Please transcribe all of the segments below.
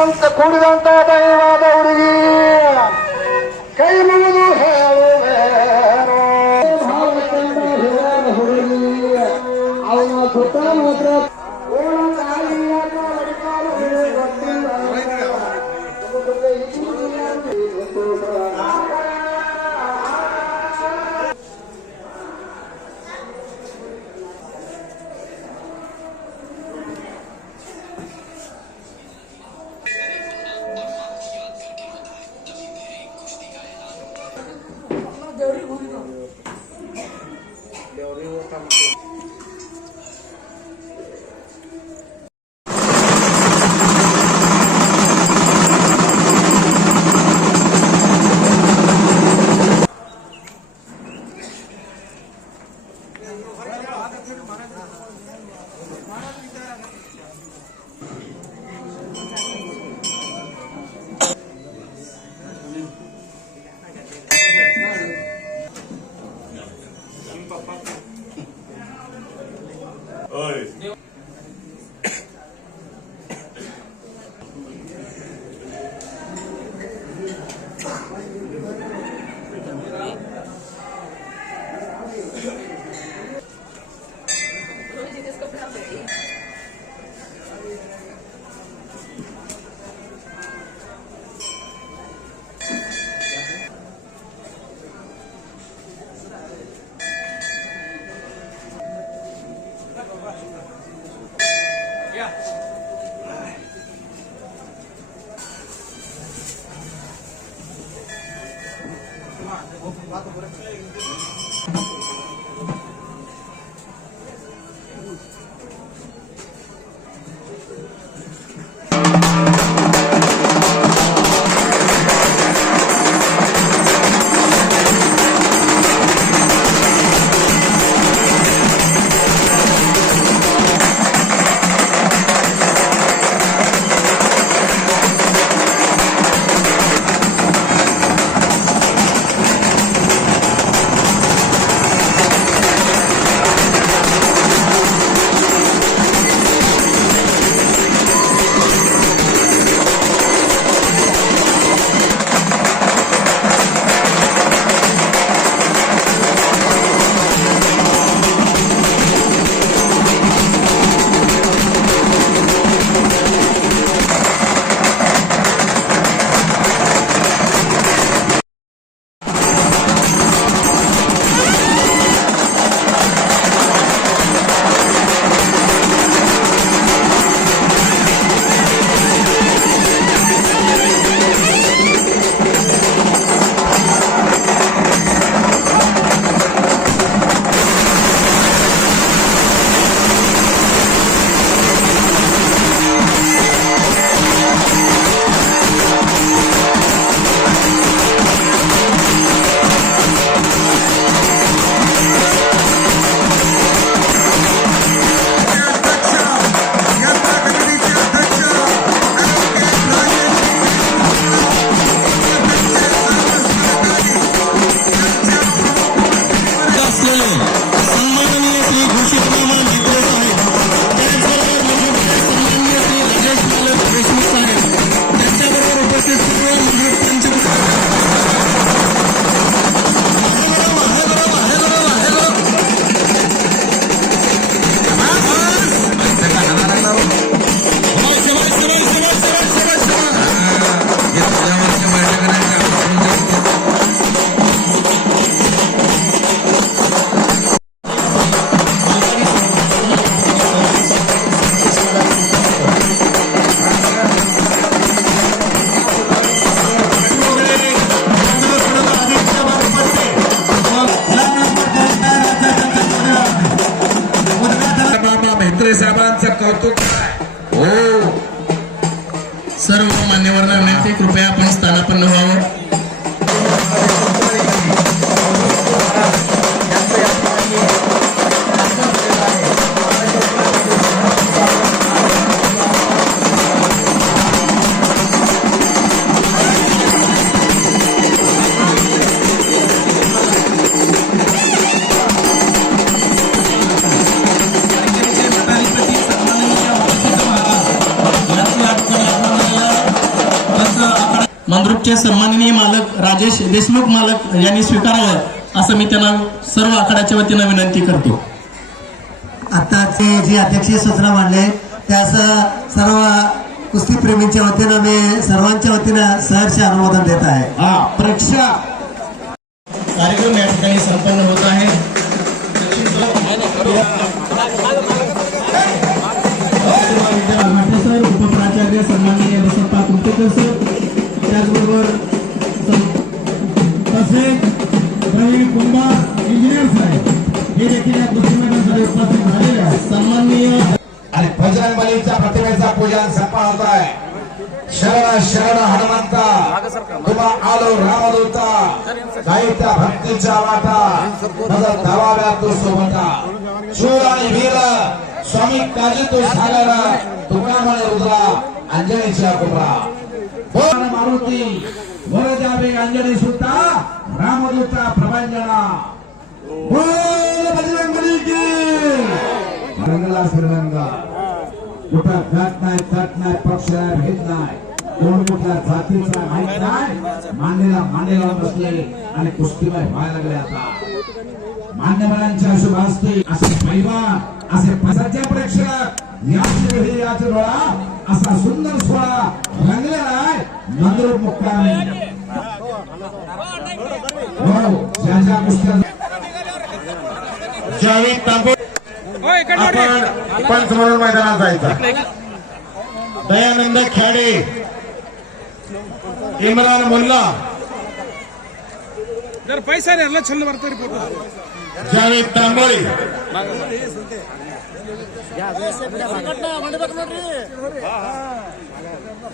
ಅಂತ ಕೂಡಿದಂತ ದೈವದ ಹುಡುಗಿ ಕೈ ಮುಗಿದು ಹೇಳುವೇನು ಹುಡುಗಿ ಅವನ ಸುತ್ತಮುತ್ತ साहेबांचं कौतुक हो. सर्व मान्यवरांना विनंती कृपया आपण स्थानापन्न व्हावं. मंद्रुपचे सन्माननीय मालक राजेश देशमुख मालक यांनी स्वीकारावं असं मी त्यांना सर्व आखाड्याच्या वतीनं विनंती करतो. आताचे जे अध्यक्षीय सूचना मांडले त्यास सर्व कुस्तीप्रेमींच्या वतीनं मी सर्वांच्या वतीनं सहर्ष अनुमोदन देत आहे. प्रेक्षक कार्यक्रम या ठिकाणी संपन्न होत आहे. सर उपप्राचार्य सन्माननीय बसप्पा कुमटेकर सर, त्याचबरोबर तसेच प्रवीण कुंभार इंजिनियर साहेब हे देखील या कुस्ती मैदानासाठी उपस्थित झालेले आहेत. सन्माननीय आणि बजरंग बलीच्या प्रतिमेचा पूजन संपन्न होत आहे. शरण शरण हनुमंता तुला आलो रामदूता गायत्या भक्तीच्या वाटा माझा धावाव्या तो सोबता शूर आणि वीर स्वामी काजी तो सागर तुका म्हणे रुद्रा अंजनीच्या कुबरा बोल मारुती वर जावे अंजनी सुद्धा रामदूता प्रभंजना बोल बजरंग बली की रंगला श्रीरंगा कुठं जात नाही जात नाही पक्ष नाही भेद नाही कोण कुठल्या जातीचा माहित नाही मांडीला बसले आणि कुस्तीमय व्हायला लागले. आता मान्यवरांच्या शुभ हस्ते असे पैलवान असे सज्ज प्रेक्षक याच वेळी याच डोळा असा सुंदर सोहळा रंगलेला आहे. मंद्रुप मुक्कामी ज्या कुस्त्या ज्यावेळी तांबे आपण पंच म्हणून मैदानात जायचा. दयानंद खेडे इम्रान मुल्ला पैसा नाही छंद भरतो जावेद तांबोळी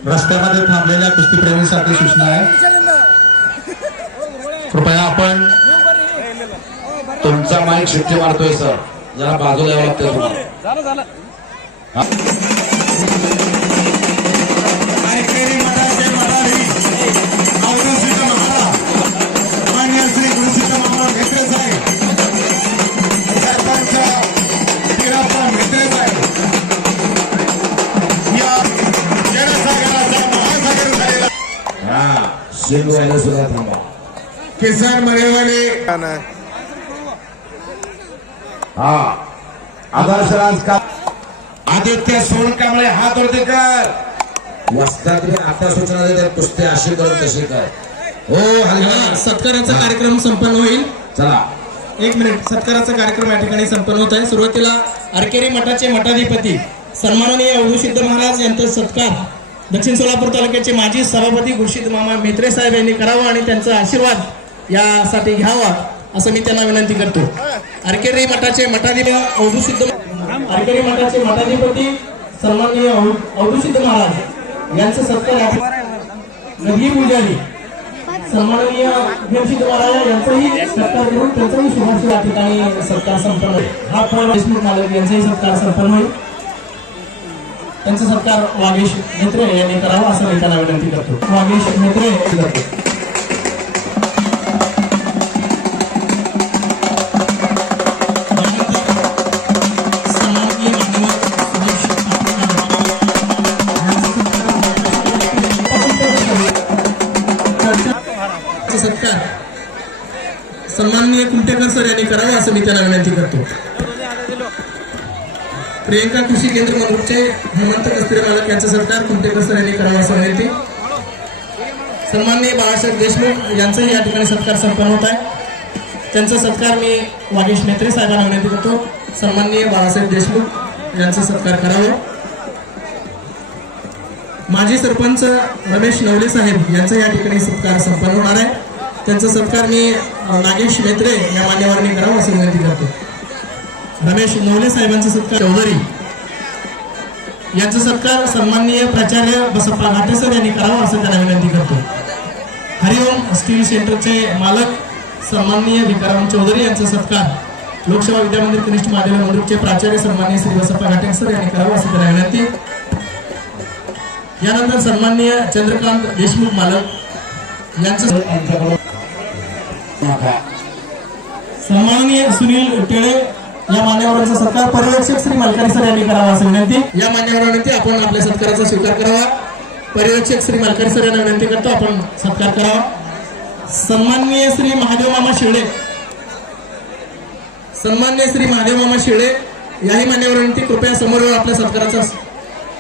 रस्त्यामध्ये थांबलेल्या कुस्तीप्रेमींसाठी सूचना आहे. कृपया आपण तुमचा माईक शिट्टी मारतोय सर, जरा बाजूला यावं लागतंय तुम्हाला. शेंगू यायला सुद्धा थांबा. किसान मरेवाले हा आदर्श राजकार आदित्य सोनकांबळे हात वरती कर. वस्तात मी आता सूचना देतात कुस्ती अशी करून तशी कर. हो हलवा सत्काराचा कार्यक्रम संपन्न होईल. चला 1 मिनिट. सत्काराचा कार्यक्रम या ठिकाणी संपन्न होत आहे. सुरुवातीला अरकेरी मठाचे मठाधिपती सन्माननीय अवधूतसिद्ध महाराज यांचा सत्कार दक्षिण सोलापूर तालुक्याचे माजी सभापती गुरुसिद्ध मामा मेत्रे साहेब यांनी करावा आणि त्यांचा आशीर्वाद यासाठी घ्यावा असं मी त्यांना विनंती करतो. अरकेरी मठाचे मठाधिपती अरकेरी मठाचे मठाधिपती सन्माननीय अवधूतसिद्ध महाराज यांचा सत्कार नदी पुजारी सन्माननीय भीमसिद्ध महाराज यांचाही सत्कार करून त्यांचाही शुभाशय या ठिकाणी सत्कार संपन्न होईल. हा फळ देशमुख मालक यांचाही सत्कार संपन्न होईल. त्यांचा सत्कार वागेश मेत्रे यांनी करावा असं मी त्यांना विनंती करतो. वागेश मेत्रे सत्कार सन्माननीय कुमटेकर सर यांनी करावा असं मी त्यांना विनंती करतो. प्रियंका कृषी केंद्र मंडळचे हेमंत कस्तिरे मालक यांचा सत्कार कुमटेकर सर यांनी करावा असं विनंती. सन्माननीय बाळासाहेब देशमुख यांचाही या ठिकाणी सत्कार संपन्न होत आहे. त्यांचा सत्कार मी वागेश मेत्रे साहेबांना विनंती करतो. सन्माननीय बाळासाहेब देशमुख यांचा सत्कार करावा. माजी सरपंच रमेश नवले साहेब यांचा या ठिकाणी सत्कार संपन्न होणार आहे. त्यांचा सत्कार मी नागेश मेत्रे या मान्यवरांनी करावा अशी विनंती करतो. रमेश नवले साहेबांचा सत्कार चौधरी यांचा सत्कार सन्माननीय प्राचार्य बसप्पा घाटेसर यांनी करावा असं त्यांना विनंती करतो. हरिओम स्टील सेंटरचे मालक सन्माननीय भिकाराम चौधरी यांचा सत्कार लोकसेवा विद्यामंदिर कनिष्ठ महादेव मंदिरचे प्राचार्य सन्माननीय श्री बसप्पा घाटेसर यांनी करावा असं त्यांना विनंती. यानंतर सन्माननीय चंद्रकांत देशमुख मालक यांचं सन्माननीय सुनील टेळे या मान्यवरांचा सत्कार पर्यवेक्षक श्री मलकारी सर यांनी करावा असं विनंती. या मान्यवरांनी आपण आपल्या सत्काराचा स्वीकार करावा. परिरक्षक श्री मालकरी सर यांना विनंती करतो आपण सत्कार करावा. सन्माननीय श्री महादेव मामा शिळे, सन्माननीय श्री महादेव मामा शिळे याही मान्यवर विनंती कृपया समोर येऊन आपल्या सत्काराचा.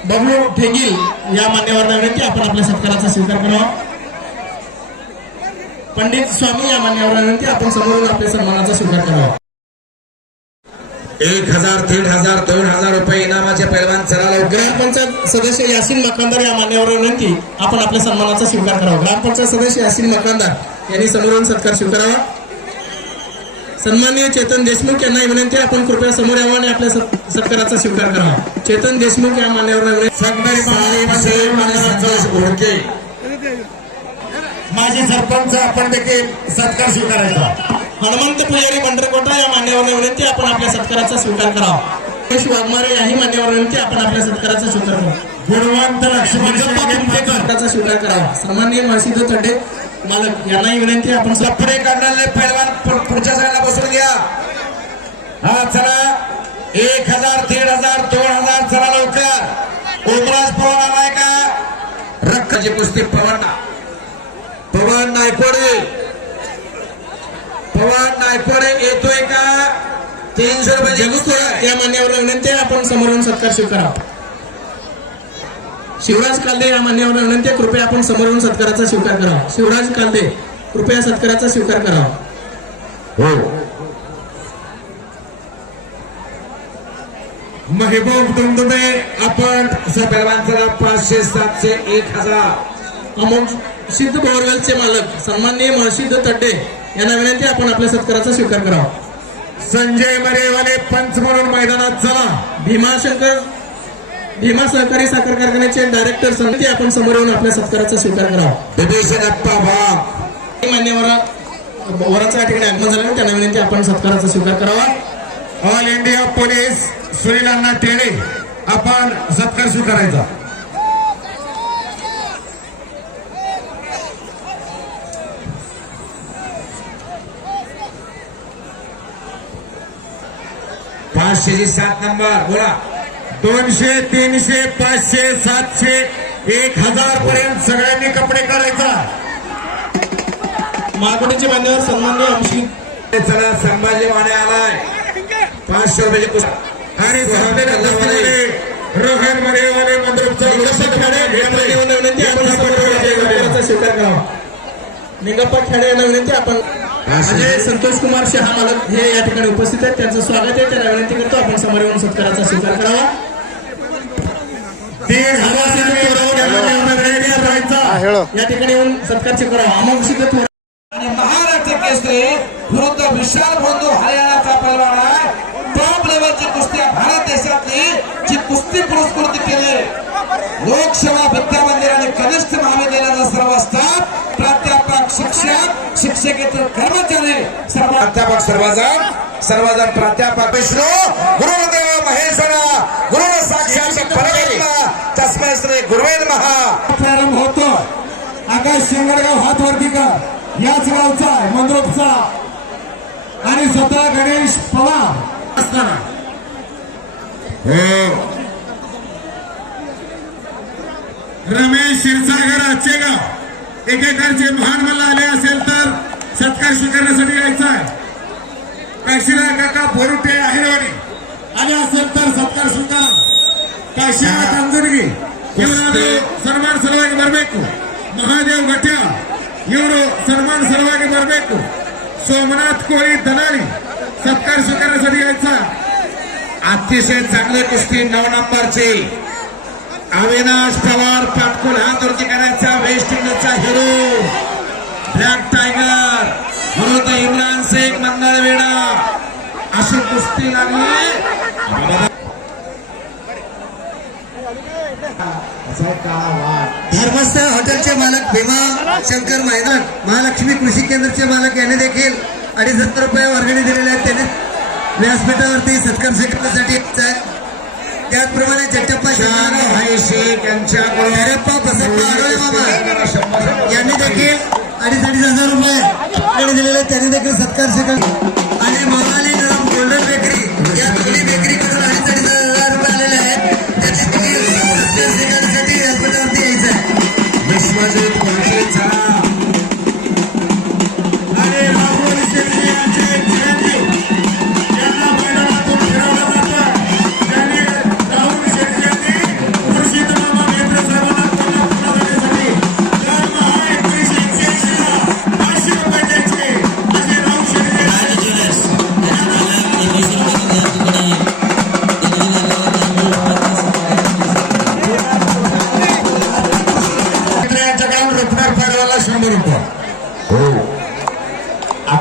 बबलू ठेंगील या मान्यवरांना विनंती आपण आपल्या सत्काराचा स्वीकार करावा. पंडित स्वामी या मान्यवरांना विनंती आपण समोर येऊन आपल्या सन्मानाचा स्वीकार करावा. 1000, 1500, 2000 रुपये इनामाचे पैलवान चला लवकर. ग्रामपंचायत सदस्य यासीन मकानदार या मान्यवरांना विनंती आपण आपल्या सन्मानाचा स्वीकार करावा. ग्रामपंचायत सदस्य यासीन मकानदार यांनी समोर येऊन सत्कार स्वीकारावा. सन्माननीय चेतन देशमुख यांना विनंती आपण कृपया समोर यावं आणि आपल्या सत्काराचा स्वीकार करावा. चेतन देशमुख या मान्यवरांना माजी सरपंच आपण देखील सत्कार स्वीकारायचा. हनुमंत पुजारी मंडरकोटा या मान्यवरांना विनंती आपण आपल्या सत्काराचा स्वीकार करावा. रमेश वाघमारे याही मान्यवरांना विनंती आपण आपल्या सत्काराचा स्वीकार करावा. गुणवंत लक्ष्मण सत्काराचा स्वीकार करावा. सन्माननीय महर्षी तडे मालक यांनाही विनंती आपण पुढे काढलेले पैलवान पुढच्या साईडला बसून घ्या. हा चला 1000, 1500, 2000 चला लवकर. ओमराज पवार आलाय का? रक्काची कुस्ती पवन नायकोडे, पवन नायकोडे येतोय का? 300 रुपये या मान्यवरांना विनंती आपण समोरून सत्कार स्वीकारावा. शिवराज कालदे या मान्यवरांना विनंती कृपया आपण समोरून सत्काराचा स्वीकार करावा. शिवराज कालदे कृपया सत्काराचा स्वीकार करावा. हो. महबूब दुमदुमे आपण पैलवानचा 500, 700, 1000. अमोघ सिद्ध बोरवेलचे मालक सन्माननीय महर्षिद तड्डे यांना विनंती आपण आपल्या सत्काराचा स्वीकार करावा. संजय मरेवाले पंच म्हणून मैदानात चला. भीमा सहकारी साखर कारखान्याचे डायरेक्टर समिती आपण समोर येऊन आपल्या सत्काराचा स्वीकार करावा. मान्यवरांच्या या ठिकाणी आगमन झाल्याने त्यांना विनंती आपण सत्काराचा स्वीकार करावा. ऑल इंडिया पोलीस सुनील अण्णा टेडे आपण सत्कार स्वीकारायचा. पाचशे 7 नंबर बोला. 200, 300, 500, 700, 1000 पर्यंत सगळ्यांनी कपडे काढायचा. मागणीचे मान्यवर सन्माननीय अंशी चला संभाजी माने आलाय 500 रुपयाची कुस्ती आणि रोहन मरेवाले स्वीकार करावा. निंगप्पा खेडे यांना विनंती आपण. अजय संतोष कुमार शहा मालक हे या ठिकाणी उपस्थित आहेत, त्यांचं स्वागत आहे. त्यांना विनंती करतो आपण समोर येऊन सत्काराचा स्वीकार करावा. या ठिकाणी येऊन सत्कार स्वीकारावा. अमोघ सिद्ध आणि महाराष्ट्र केसरी विरुद्ध विशाल बंधू हरियाणाचा पैलवान आहे. टॉप लेवलची कुस्ती भारत देशातली जी कुस्ती पुरस्कृत केली. लोकसेवा विद्या मंदिर आणि कनिष्ठ महाविद्यालयाचा सर्व स्टाफ, प्राध्यापक, शिक्षक, शिक्षकेतर कर्मचारी, सर्व प्राध्यापक सर्वजण प्राध्यापक विष्णू गुरुदेव महेश्वरा गुरु साक्षात परब्रह्म तस्मै श्री गुरुवे नमः. प्रारंभ होतो. आकाश शेंगडगाव हातवरती का याच गावचा मंद्रुपचा आणि स्वतः गणेश पवार असताना रमेश क्षीरसागर आचेगाव एकेकारचे महान मला आले असेल तर सत्कार स्वीकारण्यासाठी यायचा आहे. काशीनाथ काका बोरुटे आहेरवाडी आले असेल तर सत्कार स्वीकार. काशीनाथ अंजुर्गी सन्मान सर्वांनी बरಬೇಕು. महादेव गट्या इವರು सन्मान सर्वांनी बरಬೇಕು. सोमनाथ कोळी दलाली सत्कार स्वीकारण्यासाठी यायचा. अतिशय चांगली कुस्ती 9 नंबरची अविनाश पवार पाटकुल हा करायचा. वेस्ट इंडिजचा हिरो ब्लॅक टायगर म्हणून इम्रान शेख मंगळवेढा अशी कुस्ती लागली. धर्मस्थळ हॉटेलचे मालक भीमा शंकर मैदान महालक्ष्मी कृषी केंद्राचे मालक यांनी देखील 2,500 रुपये वर्गणी दिलेले आहेत. त्यांनी व्यासपीठावरती सत्कार स्वीकारण्यासाठी यायचं आहे. त्याचप्रमाणे जट्टप्पा शेख यांच्याकडून यांनी देखील 2,500 रुपये वर्गणी दिलेले आहेत. त्यांनी देखील सत्कार स्वीकार. आणि मोहाली गरम गोल्डन बेकरी या दोन्ही बेकरीकडून 2,500 रुपये आलेले आहेत. त्यांनी देखील सत्कार स्वीकारण्यासाठी व्यासपीठावरती यायचं आहे.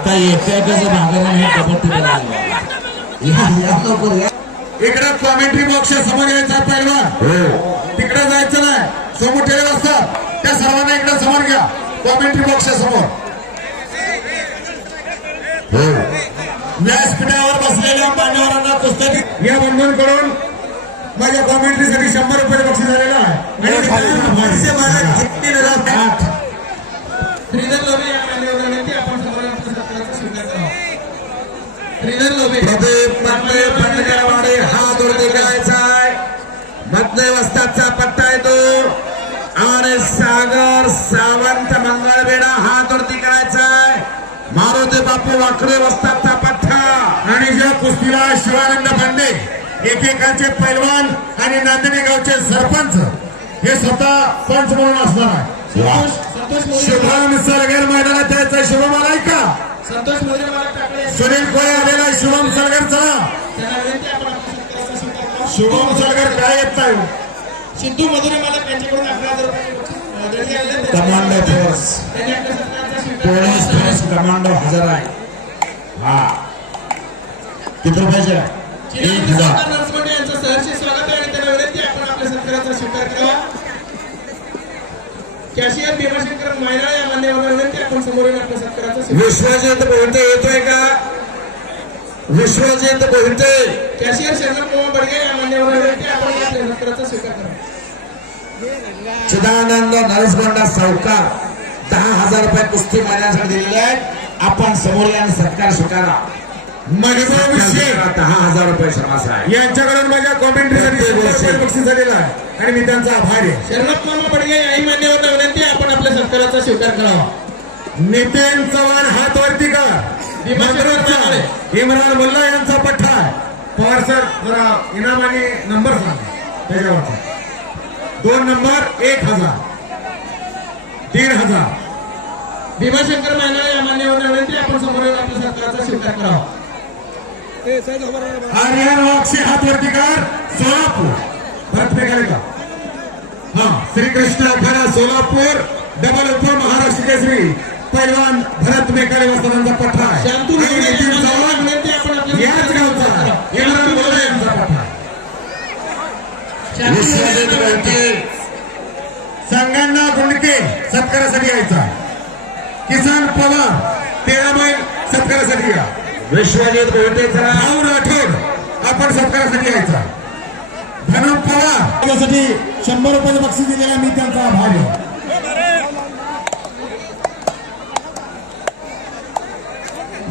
आता एकट्याचं भागाला हे कबड्डी इकडे कॉमेंट्री बॉक्स समोर यायचा पहिलवान तिकडे जायचं नाही समोर ठेवत असतात त्या सर्वांना इकडे समोर घ्या कॉमेंट्री बॉक्स समोर व्यासपीठावर बसलेल्या मान्यवरांना पुस्तक या बंधूंकडून माझ्या कॉमेंट्रीसाठी 100 रुपये बक्षीस झालेला आहे श्रीधर लोबे या मान्यवरांना विनंती आपण समोर आपल्या सत्काराचा स्वीकार करावा. श्रीधर लोबे प्रदीप मधले बंडकरवाडे हात वरती करायचा आहे मधले वस्तादचा पट्टा येतो आणि सागर सावंत मंगळवेढा हात वरती करायचा आहे मारुती बापू वाकडे वस्तादचा पट्टा आणि ज्या कुस्तीला शिवानंद भांडे एकेकाचे पैलवान आणि नांदणी गावचे सरपंच हे स्वतः पंच म्हणून असणार आहे संतोष मोरे शुभम सलगर मैदानात यायचा शुभम आलाय का संतोष मोरे मला टाकले सुनील कोळे आलेला शुभम सलगर चला त्यांना विनंती आपण आपल्या सत्काराचा स्वीकार करावा. शुभम सलगर काय येत नाही सिद्धू मधुरे मला त्यांच्याकडून 11,000 रुपये देणगी आले. कमांडो फोर्स त्यांनी आपल्या सत्काराचा स्वीकार पोलीस करावा. फोर्स कमांडो हजर आहे हा किती रुपयाचे आहे? जिल्हा 1,000. सरकार नरसोडे यांचं सहर्ष स्वागत आहे आणि त्यांना विनंती आपण आपल्या सत्काराचा स्वीकार करावा. कॅशियर भीमाशंकर मायनाळे या मान्यवरांना विनंती आपण समोर येऊन आपल्या सत्काराचा स्वीकार विश्वजित बोलते येतोय का विश्वजित बोलते कॅशियर शरण कुमार बडगे या मान्यवरांना विनंती आपण आपल्या सत्काराचा स्वीकार करावा. चिदानंद नरसगोंडा सावकार 10,000 रुपये कुस्ती मैदानासाठी दिलेले आहेत आपण समोर या सत्कार स्वीकारा माझा विषय 10,000 रुपये शर्मा साहेब यांच्याकडून माझ्या कॉमेंट्रीसाठी 100 रुपये बक्षीस झालेला आहे आणि मी त्यांचा आभारी आहे शरणप मामा बडगे याही मान्यवरांना विनंती आपण आपल्या सत्काराचा स्वीकार करावा. नितीन चव्हाण हात वरती का भीमाशंकर इम्रान मुल्ला यांचा पठ्ठा आहे पवार सर जरा इनाम आणि नंबर सांगा त्याच्यावरचा 2 नंबर 1,000 3,000 भीमाशंकर मायनाळे या मान्यवरांना विनंती आपण समोर येऊन आपल्या सत्काराचा स्वीकार करावा. आर्यन वाक्षे हात वरती कर सोलापूर परत फेकाले का हा श्रीकृष्ण अखाडा सोलापूर डबल उप महाराष्ट्र केसरी पैलवान भरत मेकाले वस्तादांचा पठ्ठा आहे शांतू आणि मोरे नितीन या चव्हाण मान्यवरांना विनंती आपण आपल्या याच सत्काराचा गावचा स्वीकार करावा. इम्रान मुल्ला यांचा पठ्ठा आहे शांतू मोरे विश्वजित यांना विनंती. बोलते संगण्णा गुंडके सत्कारासाठी यायचा किसन पवार 13 मैल सत्कारासाठी या विश्वजित बोलतेचा भाऊ राठोड आपण सत्कारासाठी यायचा धनु पवार त्यासाठी 100 रुपये बक्षीस दिलेला मी त्यांचा आभारी आहे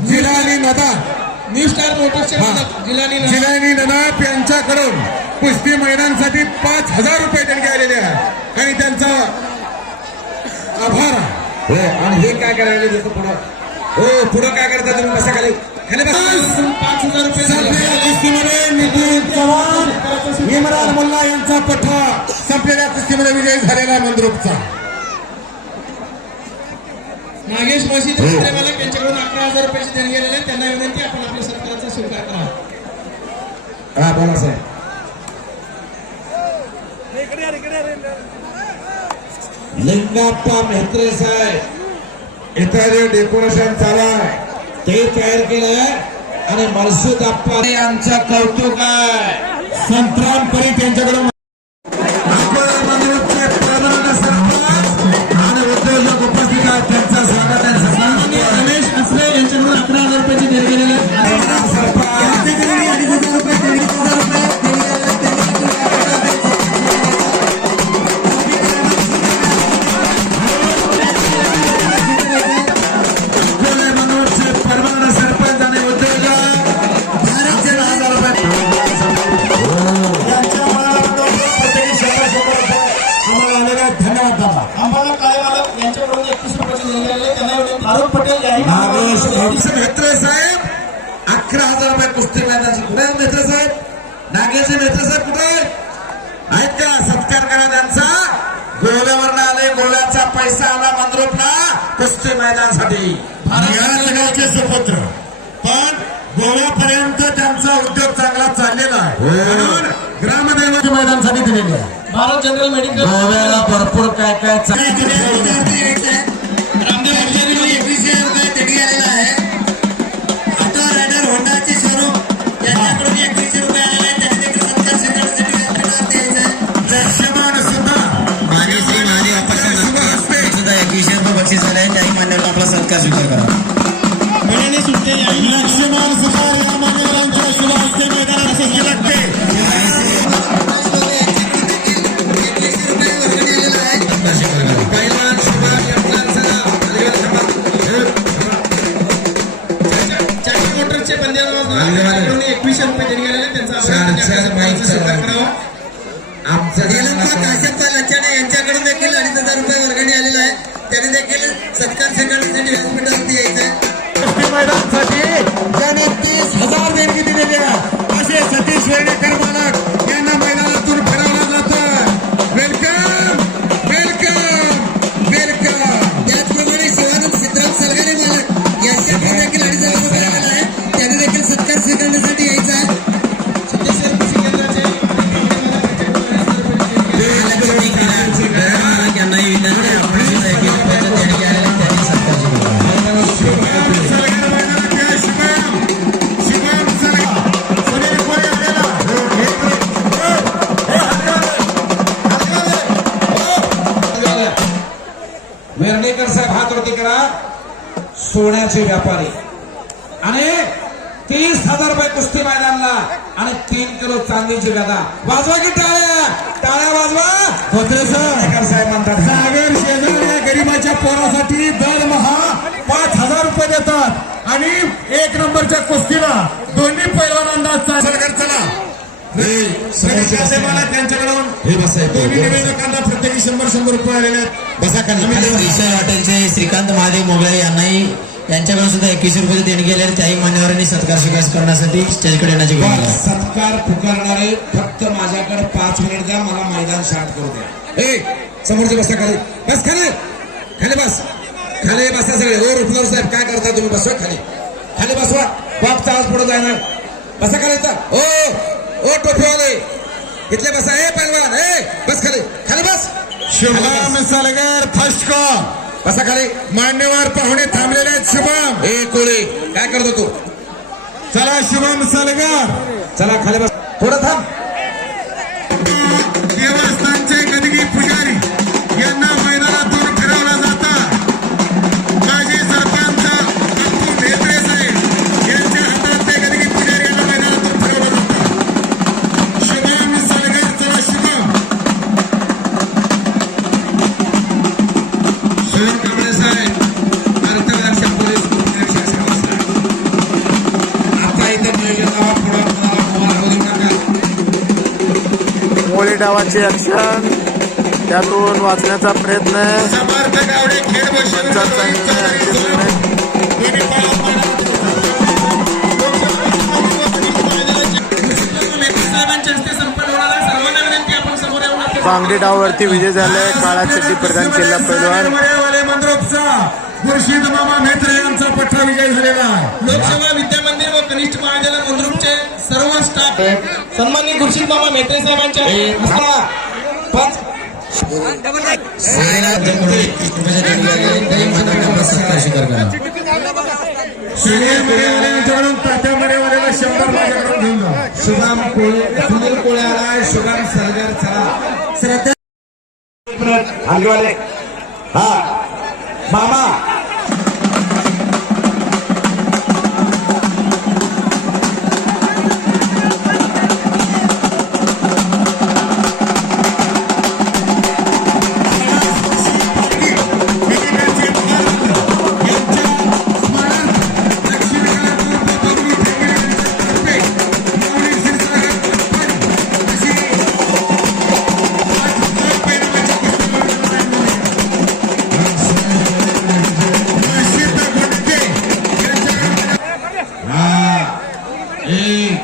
जिलानी नदाफ न्यू स्टार मोटर्सचे मालक जिलानी नाना. जिलानी नदाफ यांच्याकडून कुस्ती मैदानासाठी 5,000 रुपये देणगी आलेले आहे आणि त्यांचा आभार आहे हो आणि हे काय करायला जसं पुढं हो पुढं काय करता तुम्ही बसा खाली खाली बसा 5,000 रुपये झाले. संपलेल्या कुस्तीमध्ये नितीन चव्हाण इम्रान मुल्ला यांचा पठ्ठा संपलेल्या कुस्तीमध्ये विजयी झालेला मंद्रुपचा नागेश मशीद मालक यांच्याकडून 11,000 रुपयाची देणगी आलेली आहे. त्यांना विनंती आपण आपल्या सत्काराचा स्वीकार करावा. हा बोला साहेब लिंगाप्पा मेहत्रे साहेब इथं जे डेकोरेशन चालू आहे ते तयार केलंय आणि मलसूद आप्पा यांचं कौतुक आहे संतराम परीख यांच्याकडून अकोला मंदिराचे प्रधान सरपंच आणि उद्योजक उपस्थित आहेत त्यांचं स्वागत आहे आणि रमेश असले यांच्याकडून 11,000 रुपयाची देणगी आलेली आहे. अंबाला काळे मालक यांच्याकडून 31 रुपयाची देणगी आलेली आहे. त्यांना विनंती फारुख पटेल याही मेहत्रे साहेब 11,000 रुपये कुस्ती मैदानाचे कुठे आहेत मेहत्रे साहेब नागेशचे मेहत्रे साहेब कुठे आहेत का सत्कार करा त्यांचा गोव्यावरनं आले गोव्याचा पैसा आला मंद्रुपला कुस्ती मैदानासाठी या जगाचे सुपुत्र पण गोव्यापर्यंत त्यांचा उद्योग चांगला चाललेला आहे म्हणून ग्रामदैवत मैदानासाठी दिलेली आहे भारत जनरल मेडिकल गोव्याला भरपूर काय काय रामदेव यांनी 21,000 रुपये देणगी आलेला आहे. हस्ते लक्ष्मण सुतार या मान्यवरांच्या शुभ हस्ते मैदानात कुस्ती लागते. पैलवान शुभम यमनाथचा चार मोटरचे पंद्याकडून 2100 रुपये देण्यात आलेले. त्यांचा स्वीकार करावा. आमचं काश्यप्पा लचाणे यांच्याकडून देखील 2500 रुपये वर्गणी आलेला आहे. त्यांनी देखील सत्कार स्वीकारण्यासाठी व्यासपीठावरती यायचं आहे. कुस्ती मैदानासाठी ज्याने 30,000 देणगी दिलेली आहे असे सतीश वेणेकर मालक यांना मैदानातून फिरवलं जातं. Welcome welcome welcome. त्याचप्रमाणे शिवानंद सिद्धराम सलगारे मालक यांच्याकडून देखील 2500 रुपये आलेला आहे. त्यांनी देखील सत्कार स्वीकारण्यासाठी यायचं आहे. सिद्धेश्वर कृषी केंद्राचे महालक्ष्मी क्रीडा मालक यांनाही विनंती आहे. आपण सुद्धा 1 रुपयाचं देणगी आलेलं आहे. त्यांनी सत्कार स्वीकारावा. वेर्णेकर साहेब हात वरती करा. सोन्याचे व्यापारी आणि 30,000 रुपये कुस्ती मैदानला आणि 3 किलो चांदीची गदा. वाजवा की टाळ्या टाळ्या वाजवा. वेर्णेकर साहेब म्हणतात सागर शेजार या गरीबाच्या पोरासाठी दरमहा 5,000 रुपये देतात आणि 1 नंबरच्या कुस्तीला दोन्ही पैलवानांना सरकार चला त्यांच्याकडून दोन्ही निवेदकांना प्रत्येकी 100 रुपये आलेले आहेत. बसा खाली. विशाल हॉटेलचे श्रीकांत महादेव मोगळे यांनाही यांच्याकडून सुद्धा 21 रुपये देणगी आले. त्याही मान्यवरांनी सत्कार स्वीकार करण्यासाठी स्टेजकडे येण्याची गरज आहे. सत्कार पुकारणारे फक्त माझ्याकडे 5 मिनिट द्या. मला मैदान शांत करू द्या. समोरचे बसा खाली. बस खाली खाली बस खाली बसा सगळे. ओ रुपनर साहेब काय करता तुम्ही? बसवा खाली खाली बसवा. बाप आज पुढे जाणार. बसा खाली येतात. ओ टोपीवाले इथले बसा. पहलवान बस खाली खाली बस. Shubham Salgar first call. बसा खाली. मान्यवर पाहुणे थांबलेले आहेत. शुभम कोळी काय करतो तू? चला शुभम सलगर. चला खाली बस. थोडं थांब. देवस्थानचे गदगी पुजारी यांना मैदानातून फिरवलं जातं. माजी सरपंच अप्पू म्हेत्रे साहेब यांच्या हातात ते गदगी पुजारी यांना मैदानातून फिरवलं जातं. शुभम सलगर. चला शुभम. शिवम कांबळे साहेब अर्थव्यवस्था पोलीस आता इथं मिळेल नावा पुढं नका. मोळी डावाची ऍक्शन त्यातून वाचण्याचा प्रयत्न. समर्थ गावडे खेळ बांगडी डावावरती विजय झाले. काळा चड्डी प्रदान केला पैलवान मंद्रोपचा खुर्शीद मामा म्हेत्रे यांचा पठ्ठा विजय झालेला आहे. लोकसेवा विद्या मंदिर व कनिष्ठ महाविद्यालय मंद्रुपचे सर्व स्टाफ सन्माननीय खुर्शीद मामा मेत्रे साहेबांच्या सत्कार स्वीकार करा. यांच्याकडून तात्या मरेवाल्याला 100 माझ्याकडून घेऊन जा. शुभम कोळे सुनील कोळे आलाय. शुभम सलगर. चला श्रद्धा हलगवाले. हा मामा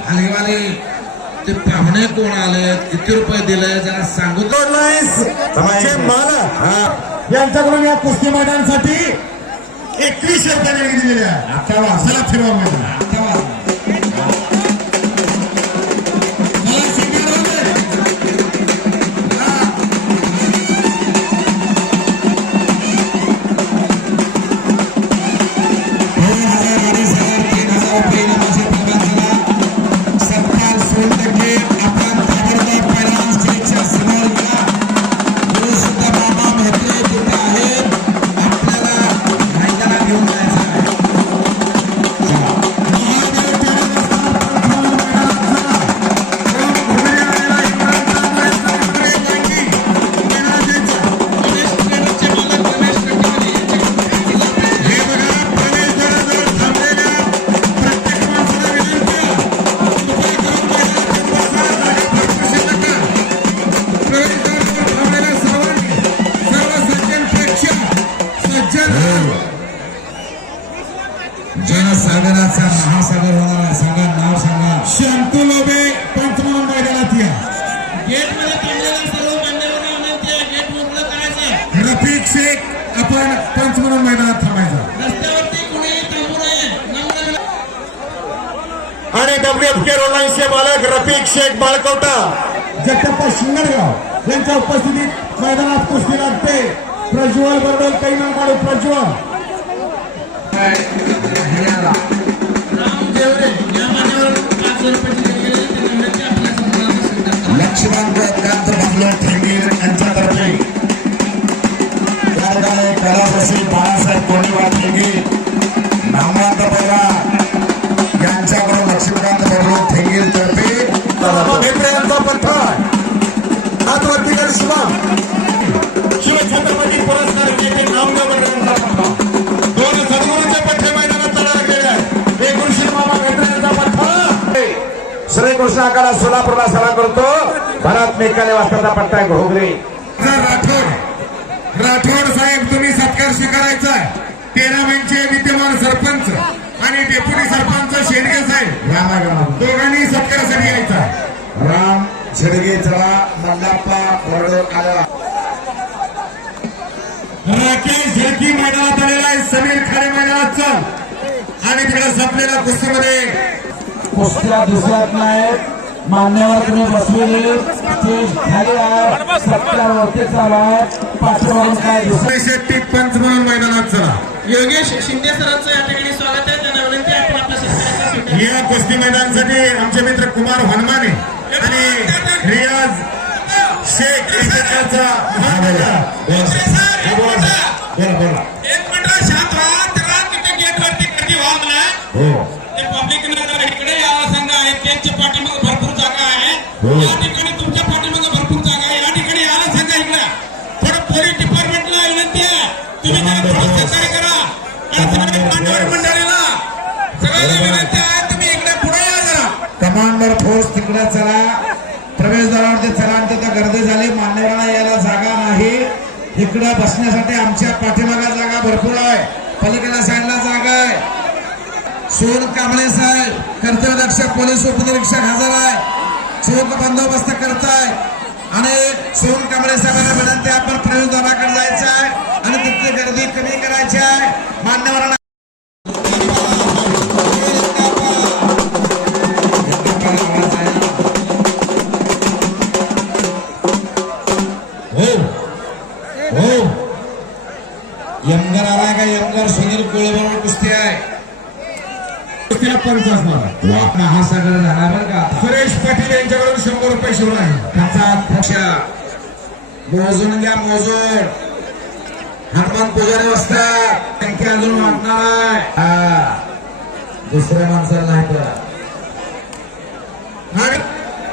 हलगेवाले ते पाहुणे कोण आले किती रुपये दिले जरा सांगू. यांच्याकडून या कुस्ती मैदानासाठी 2100 रुपये देणगी दिलेली आहे. आता चला फिरवा मैदान. आपल्याला मैदानात घेऊन जायचं आहे. आपण पंच म्हणून मैदानात थांबायचं. रस्त्यावरती कुणीही थांबू नये. नम्र आणि WFK रोलांचे मालक रफिक शेख बाळकवटा जगदप्पा शिंगणगाव यांच्या उपस्थितीत मैदानात कुस्ती लागते. प्रज्वल बरोबर कैमान काढू प्रज्वल राम देवरे या मान्यवर 5,000 रुपयाची देणगी दिली. त्यांना विनंती आहे आपल्या सन्मानाचा स्वीकार करा. लक्ष्मण कांत बाबलो ठेंगीर यांच्यातर्फे त्या ठिकाणी कलाप्रसिद्ध बाळासाहेब कोंडीवार ठेंगीर नामवंत पैरा यांच्याकडून लक्ष्मीकांत बाबलो ठेंगीर तर्फे मेत्रे यांचा पठ्ठा हातवरती कर शिवछत्रपती पुरस्कार विजेते नामदेव मंडळ यांचा पठ्ठा. 2 सद्गुरूंचे पठ्ठे मैदानात लागलेले आहेत. एक गुरुश्री मामा मेत्रे यांचा पठ्ठा. श्री कृष्ण आकारा सोलापूरला सलाम करतो. भरत मेकाले वाजताचा पट्टा आहे घोगरे. राठोड साहेब तुम्ही सत्कार स्वीकारायचा. 13 महिन्याचे विद्यमान सरपंच आणि डेप्युटी सरपंच शेडगे साहेब दोघांनी सत्कारासाठी यायचा. राम झडगे चला मल्लाप्पा बरोबर आला. राकेश झडकी मैदानात आलेला आहे. समीर खाडे मैदानात चल आणि तिकडे संपलेल्या कुस्तीमध्ये कुस्त्या दिसत नाहीत. मान्यवर तुम्ही बसलेले स्टेज खाली आहे. सत्यावरती चालू आहे. पाठीमागून काय दिसत शेट्टी पंच म्हणून मैदानात चला. योगेश शिंदे सरांचं या ठिकाणी स्वागत आहे. त्यांना विनंती आहे आपण आपल्या सत्काराचा स्वीकार करा. या कुस्ती मैदानासाठी आमचे मित्र कुमार हनुमाने आणि रियाज शेख यांच्याचा बोला. एक मिनिट शांत व्हा. तेव्हा तिथे गेटवरती गर्दी व्हा मला. ते पब्लिक नगर इकडे याला संघ आहे. त्यांच्या पाठीमागे भरपूर जागा आहे. या ठिकाणी तुमच्या पाठीमागे भरपूर जागा आहे. या ठिकाणी याला संघ इकडे थोडं पोलीस डिपार्टमेंटला विनंती आहे. तुम्ही त्याला थोडं सहकार्य करा. आणि सगळ्या मान्यवर मंडळीला सगळ्यांना विनंती आहे तुम्ही इकडे पुढे या जरा. कमांडर फोर्स तिकडे चला. प्रवेशद्वारावरती चला. आणि तिथं गर्दी झाली. मान्यवरांना यायला जागा नाही. इकडं बसण्यासाठी आमच्या पाठीमागा जागा भरपूर आहे. पलीकडल्या साईडला जागा आहे. सोन कांबळे साहेब कर्तव्यदक्ष पोलीस उपनिरीक्षक हजर आहे. चोख बंदोबस्त करताय. आणि सोन कांबळे साहेबांना विनंती आपण प्रवेशद्वाराकडे जायचं आहे आणि तिथली गर्दी कमी करायची आहे. मान्यवरांना यमगर आला का? यमगर सुनील कोळेबरोबर कुस्ती आहे. कुस्तीला पंच असणार. वापना हा सगळं झाला बरं का. सुरेश पाटील यांच्याकडून 100 रुपये शिवून आहे. त्याचा अध्यक्ष मोजून घ्या. मोजून हनुमान पुजारी असतात. आणखी अजून वाटणार आहे. दुसऱ्या माणसाला नाही तर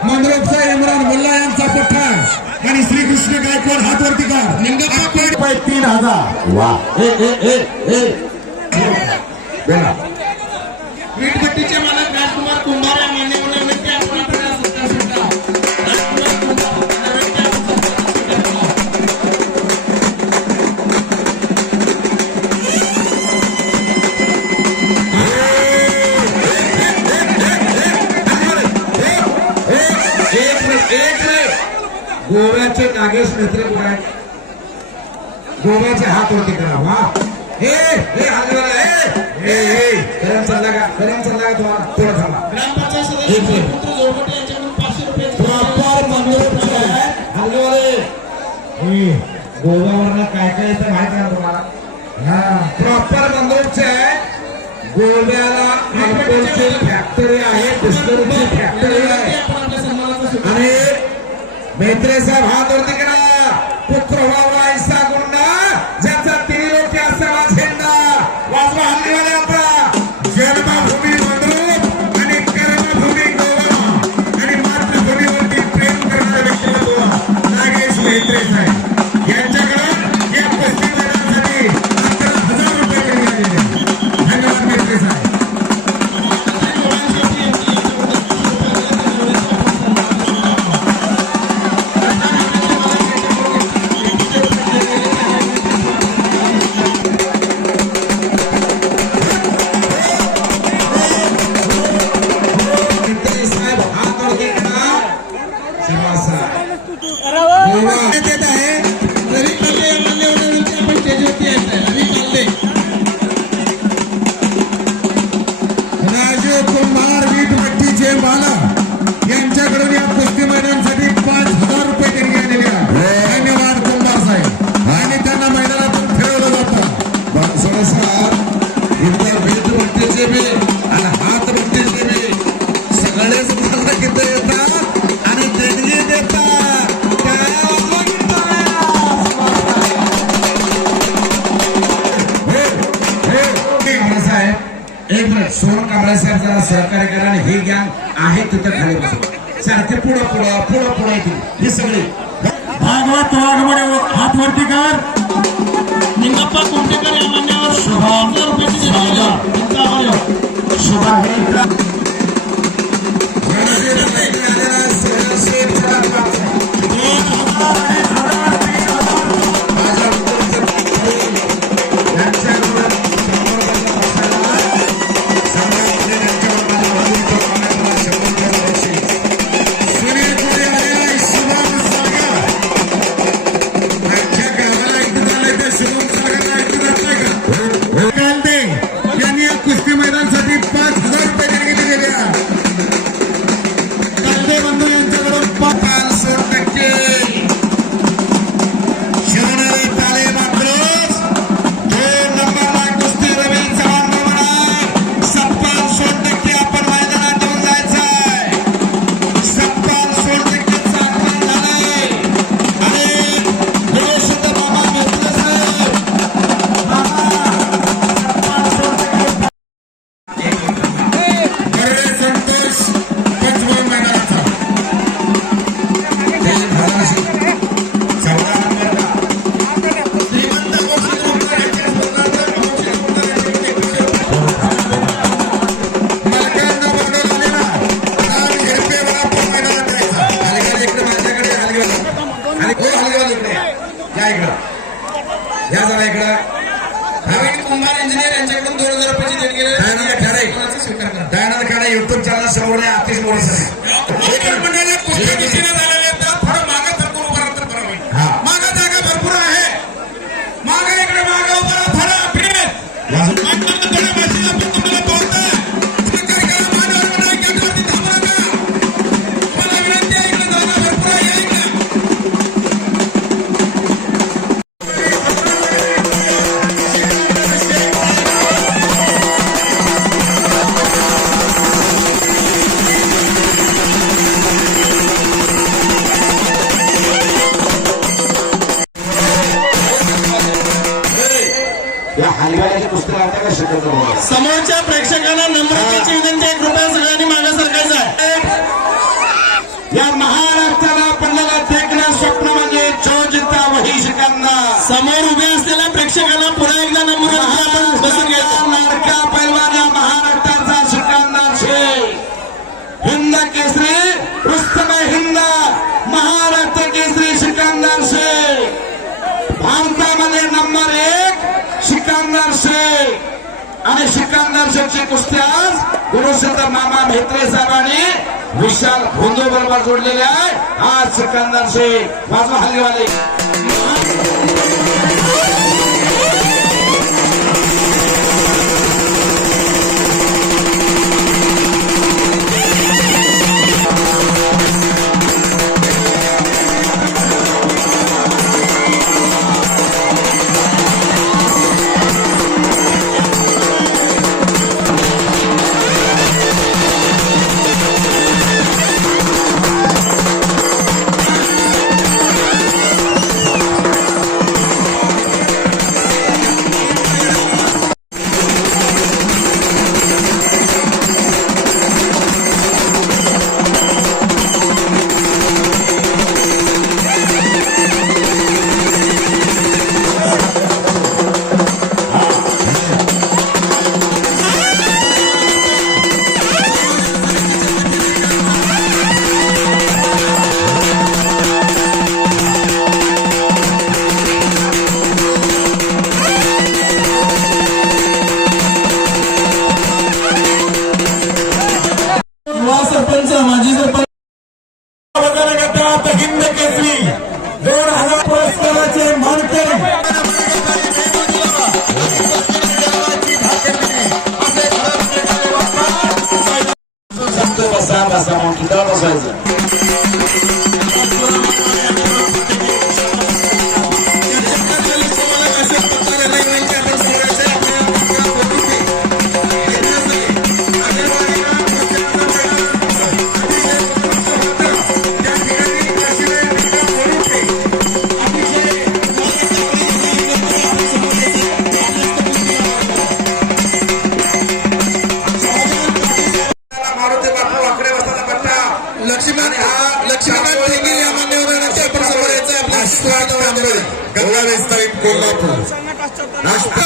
मंद्रोपचा इम्रान मुल्ला यांचा पठ्ठा आणि श्रीकृष्ण गायकवाड हातवरती कर. निंगप्पा 3,000. वा. बोला. वीटभट्टीचे मालक राजकुमार कुंभार या मान्यवरांना विनंती आहे आपण आपल्याला सत्कार स्वीकारा. राजकुमार कुंभार यांना विनंती आहे आपण सत्कार स्वीकार करा. गोव्याचे नागेश मित्र कुठे आहेत? गोव्याचे हात वरती करा. वा. गरम चालला का? गरम चालला का तुम्हाला? थोडं थांबा. ग्रामपंचायत सदस्य पुत्र जोगटे यांच्याकडून 500 रुपये प्रॉपर मंदिर आहे. हल्लेवाले गोव्यावरनं काय काय येतं माहिती आहे ना तुम्हाला? प्रॉपर बंदोबस्त आहे. गोव्याला अल्कोहोलची फॅक्टरी आहे. डिस्टलरीची फॅक्टरी आहे. आपण आपल्या सन्मानाचा स्वीकार आणि मेत्रे साहेब हात वरती करा. पुत्र व्हावा ऐसा गुंडा ज्याचा 3 लोके असावा झेंडा. वाजवा हल्लीवाले आपला. जन्मभूमी मंद्रूप आणि कर्मभूमी गोवा आणि मातृभूमीवरती प्रेम करणारे व्यक्तिमत्व नागेश मेत्रे साहेब यांच्याकडून या कुस्ती मैदानासाठी 11,000 रुपये देण्यात आलेले आहेत. धन्यवाद मेत्रे साहेब. मेत्रे साहेब हात वरती करा. देत आहे. तरी मान्यवरांना विनंती आपण स्टेजवरती आहे. सोन कांबळे साहेब जरा सहकार्य करा आणि ही गँग आहे तिथं खाली बसून सारखे पुढं पुढं पुढं पुढं येतील ही सगळी भागवत वाघमोडे हात वरती कर. निंगप्पा कुमटेकर या मान्यावर शुभम 1000 रुपयाची देणगी दिली. त्यांचा आभार आहे. शुभम हे यांनी या कुस्ती मैदानासाठी 5000 रुपये देणगी दिलेली आहे. कालदे बंधू यांच्याकडून 500% शिवणारे ताले मात्रच 2 नंबरला कुस्ती रवी चव्हाण म्हणा 57% आपण मैदानात येऊन जायचंय. 57% आगमन झालंय आणि गुरुशुद्ध मामा मित्र साहेब गरडे संतोष पंचमन मैदानाचा मालकांना बनवून आलेला राम झेडपेवर आपण मैदानात जायचा. हलगाल इकडे माझ्याकडे हलगाल आणि हो हलगाल इकडे या इकडं या जरा इकडं प्रवीण कुंभार इंजिनियर यांच्याकडून 2000 रुपयाची देणगी दिली. दयानंद खाडे स्वीकार करा. दयानंद खाडे युट्यूब चॅनल समोर आतिश मोरे हा मागा जागा भरपूर आहे. मागा इकडे मागा उभा राहा. फळा फिरे आत्महत्या थोड्या भाषेत आपण तुम्हाला बोलतोय. स्वीकार करा. मानवर म्हणा गेटवरती थांबू नका. मला विनंती आहे इकडे जागा भरपूर आहे. या इकडे या हलव्याची पुस्तक आणता का शकत नाही. समोरच्या प्रेक्षकांना नम्रतेची विनंती आहे. कृपया सगळ्यांनी मागे सरकायचं आहे. या महाराष्ट्राला पडलेलं देखणं स्वप्न म्हणजे जो जिता वही शिकांना समोर उभे असलेल्या प्रेक्षकांना पुन्हा एकदा नम्र विनंती आहे. आपण बसून घ्यायचं. लाडका पैलवान या महाराष्ट्राचा शिकांना छे हिंद केसरी रुस्तम हिंद महाराष्ट्र केसरी शिकांदार शेख भारतामध्ये नंबर 1 सिकंदर शेख आणि सिकंदर शेखची कुस्ती आज गुरुशुद्ध मामा म्हेत्रे साहेबांनी विशाल भोंदू बरोबर जोडलेले आहे. आज सिकंदर शेख बाजू हल्लीवाले सरपंच माजी सरपंच हिंद केसरी 2000 पुरस्काराचे मानकरी बसा बसा म्हणून बसायचं. स्वागत आंदोलन गंगा विस्तारित कोल्हापूर नाश्ता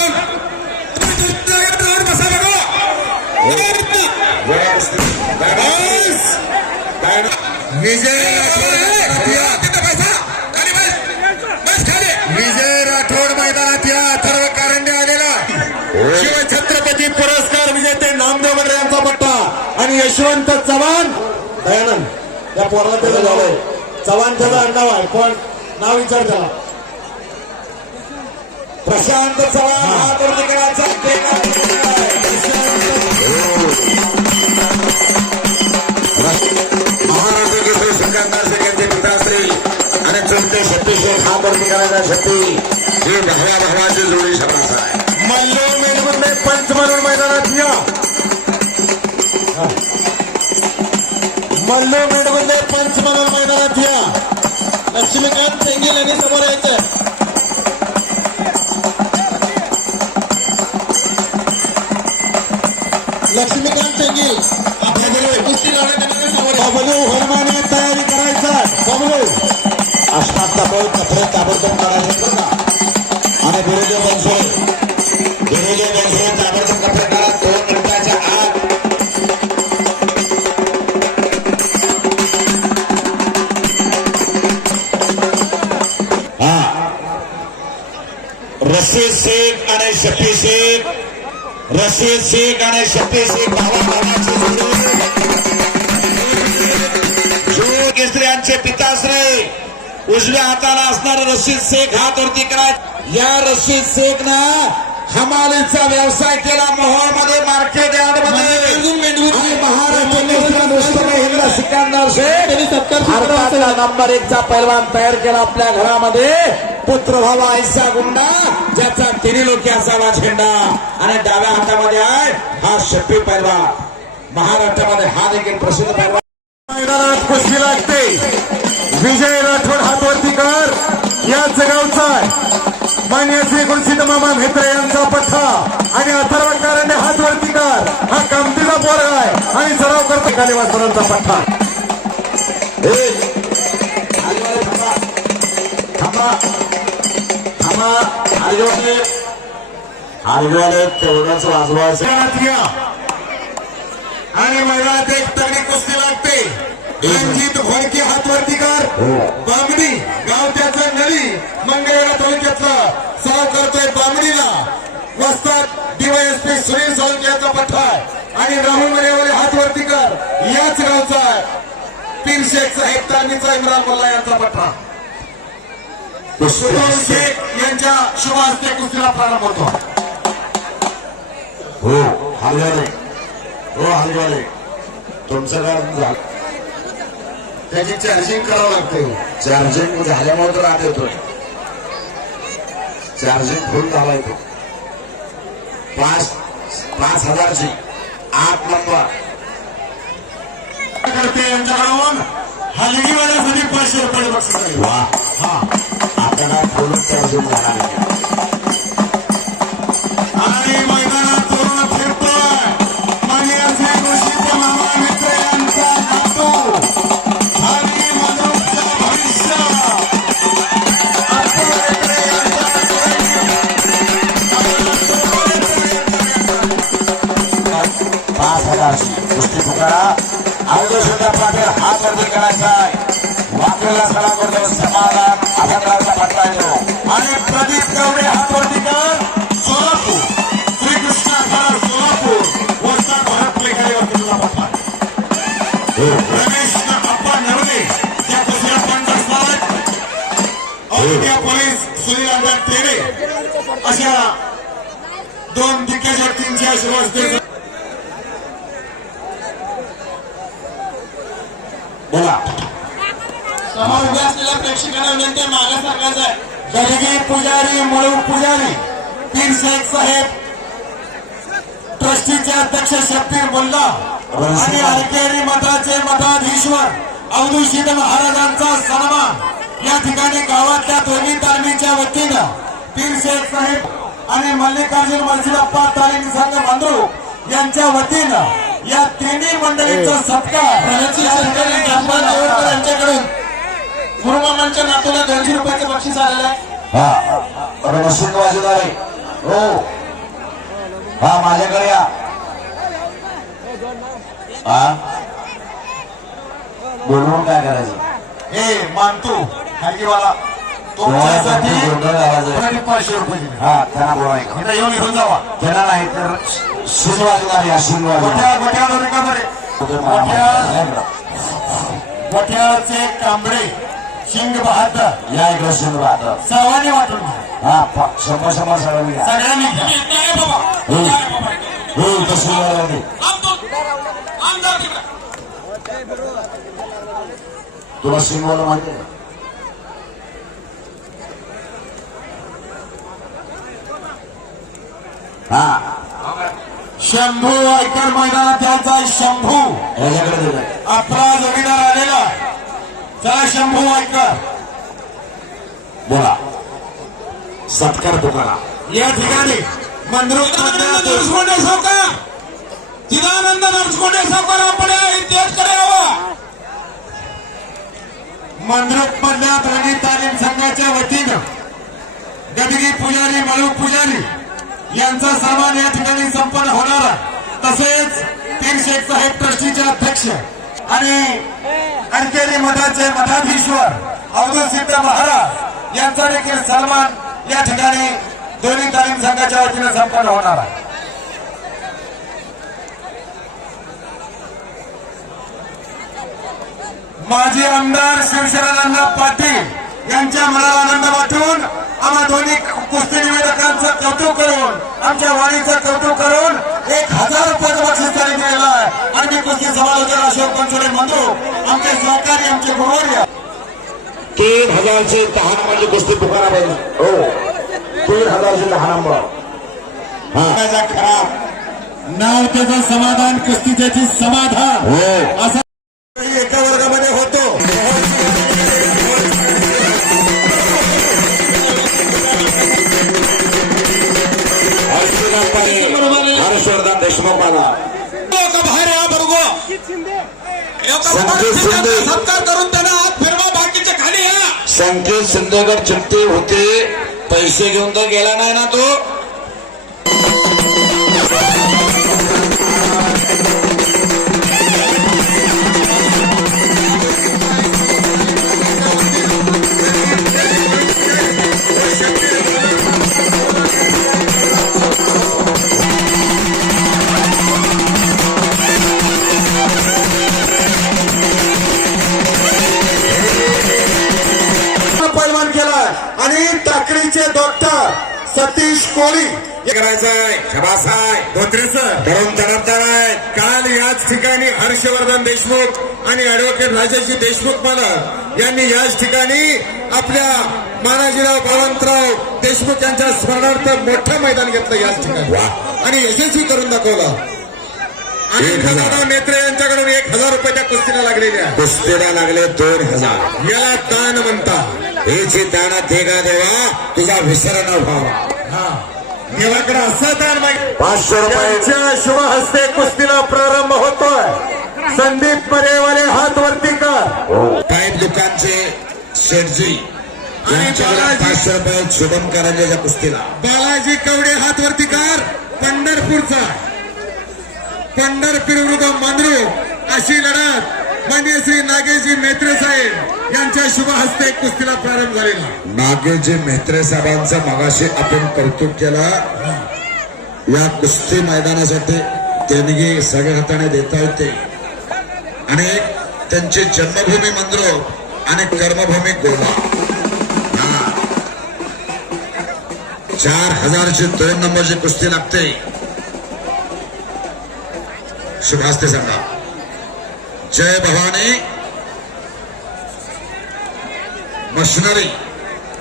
बसा विजय राठोड मैदानात या अथर्व कारंडे आलेला शिवछत्रपती पुरस्कार विजेते नामदेव मंडळे यांचा पट्टा आणि यशवंत चव्हाण दयानंद या पोराला त्याचं नाव आहे चव्हाण त्याचं आडनाव आहे पण नाव विचार त्याला प्रशांत चव्हाण हा दुर्दिगराचा महाराष्ट्र केसरी सिकंदर शेख यांचे पिताश्री आणि चुलते शक्ती शेख हा दुर्दिगराचा शक्ती ही भावा भावाची जोडी शब्दाचा आहे मल्लो मेडमध्ये पंच म्हणून मैदानात या मल्लो मेडमध्ये पंच म्हणून मैदानात या लक्ष्मीकांत तेंगील यांनी समोर यायचंय लक्ष्मीकांत तेंगील कुस्ती लावण्यात समोर बबलू हनुमाने तयारी करायचा बबलू अष्टाचा बळ कपडे ताबडतोब काढायचे बरं का आणि बिरोधी बनसोड ताबडतोब कपडे काढा 2 मिनिटाच्या आत रशीद शेख आणि शफी शेख रशीद शेख आणि शफी शेख भावा भावाची जोडी केसरी यांचे पिताश्री उजव्या हाताला असणारा रशीद शेख हात वरती करायचा या रशीद शेख ना हमालीचा व्यवसाय केला मोहोळमध्ये मार्केट यार्ड मध्ये आणि महाराष्ट्र सिकंदर शेख भारताचा नंबर 1 चा पैलवान तयार केला आपल्या घरामध्ये पुत्र व्हावा ऐसा गुंडा ज्याचा तिन्ही लोकी असावा झेंडा आणि डाव्या हातामध्ये आहे हा शफी पैलवान महाराष्ट्रामध्ये हा देखील प्रसिद्ध पैलवान मैदानात कुस्ती लागते विजय राठोड हातवरती कर याच गावचा मान्य श्री गुरुसिद्ध मामा म्हेत्रे यांचा पठ्ठा आणि अथर्व कारंडे हातवरती कर हा कामतीचा पोरगा आहे आणि सराव करतो कालिवासरांचा पठ्ठा हरगवाले तेवढंच वाजवायचं आणि मैदानात एक तगडी कुस्ती लागते रणजित घोडके हातवरती कर बामणी गाव त्याचं नळी मंगळवेढा तालुक्यातला सराव करतोय बामणीला वस्ताद डीवायएसपी सुनील सोळंके यांचा पठ्ठा आणि राहुल मरेवाले हातवरती कर याच गावचा पीर शेख साहेब तानीचा इम्रान मुल्ला यांचा पठ्ठा सुनील शेख यांच्या शुभ हस्ते कुस्तीला प्रारंभ होतो हो हलवाले तुमचं काम झालं त्याची चार्जिंग करावं लागते चार्जिंग झाल्यामुळे तर आत येतोय चार्जिंग फुल झाला येतो 5,000ची 8 नंबर करते यांच्याकडून हलगी वाल्यासाठी 500 रुपये बक्षीस आहे वा हा आता फुल चार्जिंग झाला आणि मैदानात तरुण फिरतोय मान्याचे गोष्टी मामा मित्र यांचा नातू आणि मनोजचं भविष्य 5,000ची कुस्ती पुकारा अवधूत पाटील हात वरती करायचा आहे वाकलेला सरा करतो समाधान अभंगाचा पट्टा येतो आणि प्रदीप गवडे हात वरती कर सोलापूर श्रीकृष्ण खरा सोलापूर वस्ताद भारत लेखारी वस्तीचा पट्टा रमेश अप्पा नवले त्या दुसऱ्या पंच असतात औद्या पोलीस सुनील अभ्यास तेरे अशा 2 दिग्गज व्यक्तींची आशीर्वाद बोला समोर उभ्या असलेल्या प्रेक्षकांना विनंती मागे सरकारचं आहे गडगी पुजारी मळू पुजारी पीर शेख साहेब ट्रस्टीचे अध्यक्ष शब्बीर मुल्ला आणि हरकेरी मठाचे मठाधीश्वर अवधूत महाराजांचा सन्मान या ठिकाणी गावातल्या दोन्ही तालमीच्या वतीनं पीर शेख साहेब आणि मल्लिकार्जुन मर्जीअप्पा तालीम संघ मंद्रू यांच्या वतीनं या तिन्ही मंडळींचा सत्कार यांच्याकडून गुरुमामांच्या नातूला 200 रुपयाचं बक्षीस आलेलं आहे. हा मशीन वाजवणारे हो हा माझ्याकडे या हा बोलवून काय करायचं ए मानतो खालीवाला तुमच्यासाठी 500 रुपये दिले. हा त्यांना बोलायचं इथं येऊन घेऊन जावा. त्यांना नाही तर शिन वाजवणारे अशिन वाजवणारे गोट्यावर रिकामरे गोट्याचे कांबळे शिंग बहादर या इकडे शिन वाजव सर्वांनी वाटून घ्या. हा 100 सगळ्यांनी घ्या सगळ्यांनी घ्या. हो तशी वाजवली तुला शिंगवाला माहिती आहे हा शंभू आयकर मैदानात यायचा शंभू याच्याकडे दिलंय आपला जोडीदार आलेला. चला शंभू आयकर बोला सत्कार तुकारा या ठिकाणी नरसकोंडे सावकार चिदानंद नरसकोंडे सावकार आपण इतिहासकडे यावं. मंद्रुप मधल्या दोन्ही तालीम संघाच्या वतीनं गदगी पुजारी मळू पुजारी यांचा सन्मान या ठिकाणी संपन्न होणार आहे. तसेच पीर शेख साहेब ट्रस्टीचे अध्यक्ष आणि अरकेली मठाचे मठाधीश्वर अब्दुल सिद्ध महाराज यांचा देखील सन्मान या ठिकाणी दोन्ही तालीम संघाच्या वतीने संपन्न होणार आहे. माजी आमदार शिवशरण पाटील यांच्या मनाला आनंद वाटून आम्हा दोन्ही कुस्ती निवेदकांचं कौतुक करून आमच्या वाणीचं कौतुक करून 1000 रुपयाचं बक्षीस त्यांनी दिलेलं आहे. आणि मी कुस्ती समालोचक अशोक पंचोडे म्हणतो आमचे सहकारी आमचे गुरुवर्य 3000चे 10 नंबरची कुस्ती पुकारा पाहिजे हो 3000चे 10 नंबर त्याचा खराब नाव त्याचं समाधान कुस्ती त्याची समाधान हो असं एका वर्गामध्ये होतो. हर्षवर्धन देशमुख मला बाहेर या बरोबर सत्कार करून त्यांना हात फिरवा. बाकीचे खाली या. संकेत सिंधेगड चिठ्ठी होते पैसे घेऊन तर गेला नाही ना तो पैलवान केला आणि टाकळीचे डॉक्टर सतीश कोळी करायचंय शबास आहे धोत्रे सर तरुण तडफदार आहे. काल याच ठिकाणी हर्षवर्धन देशमुख आणि ऍडव्होकेट राजाजी देशमुख मला यांनी याच ठिकाणी आपल्या मानाजीराव बळवंतराव देशमुख यांच्या स्मरणार्थ मोठं मैदान घेतलं याच ठिकाणी आणि यशस्वी करून दाखवलं. आणि 1000. दादा मेत्रे यांच्याकडून 1000 रुपये त्या कुस्तीला लागलेले आहे. कुस्तीला लागले 2000 याला दान म्हणतात. हेची दाना देगा देवा तुझा विसर न व्हावा. देवाकडे असं दान मागितलं. 500 रुपये त्यांच्या शुभ हस्ते कुस्तीला प्रारंभ होतोय. संदीप परेवाले हात वरती कर. पाईप दुकानचे शेठजी यांच्याकडे बालाजी. 500 रुपये शुभम करांच्या कुस्तीला बालाजी कवडे हातवरती कार पंढरपूरचा पंढरपूर विरुद्ध मंद्रुप अशी लढत माननीय श्री नागेशजी मेत्रे साहेब यांच्या शुभ हस्ते कुस्तीला प्रारंभ झालेला. नागेशजी मेहत्रे साहेबांचा मगाशी आपण कौतुक केला. या कुस्ती मैदानासाठी देणगी सगळ्या हाताने देता येते आणि त्यांची जन्मभूमी मंद्रुप आणि कर्मभूमी गोवा. 4000ची 2 नंबरची कुस्ती लागते. शुभास्ते सांगा जय भवानी मशिनरी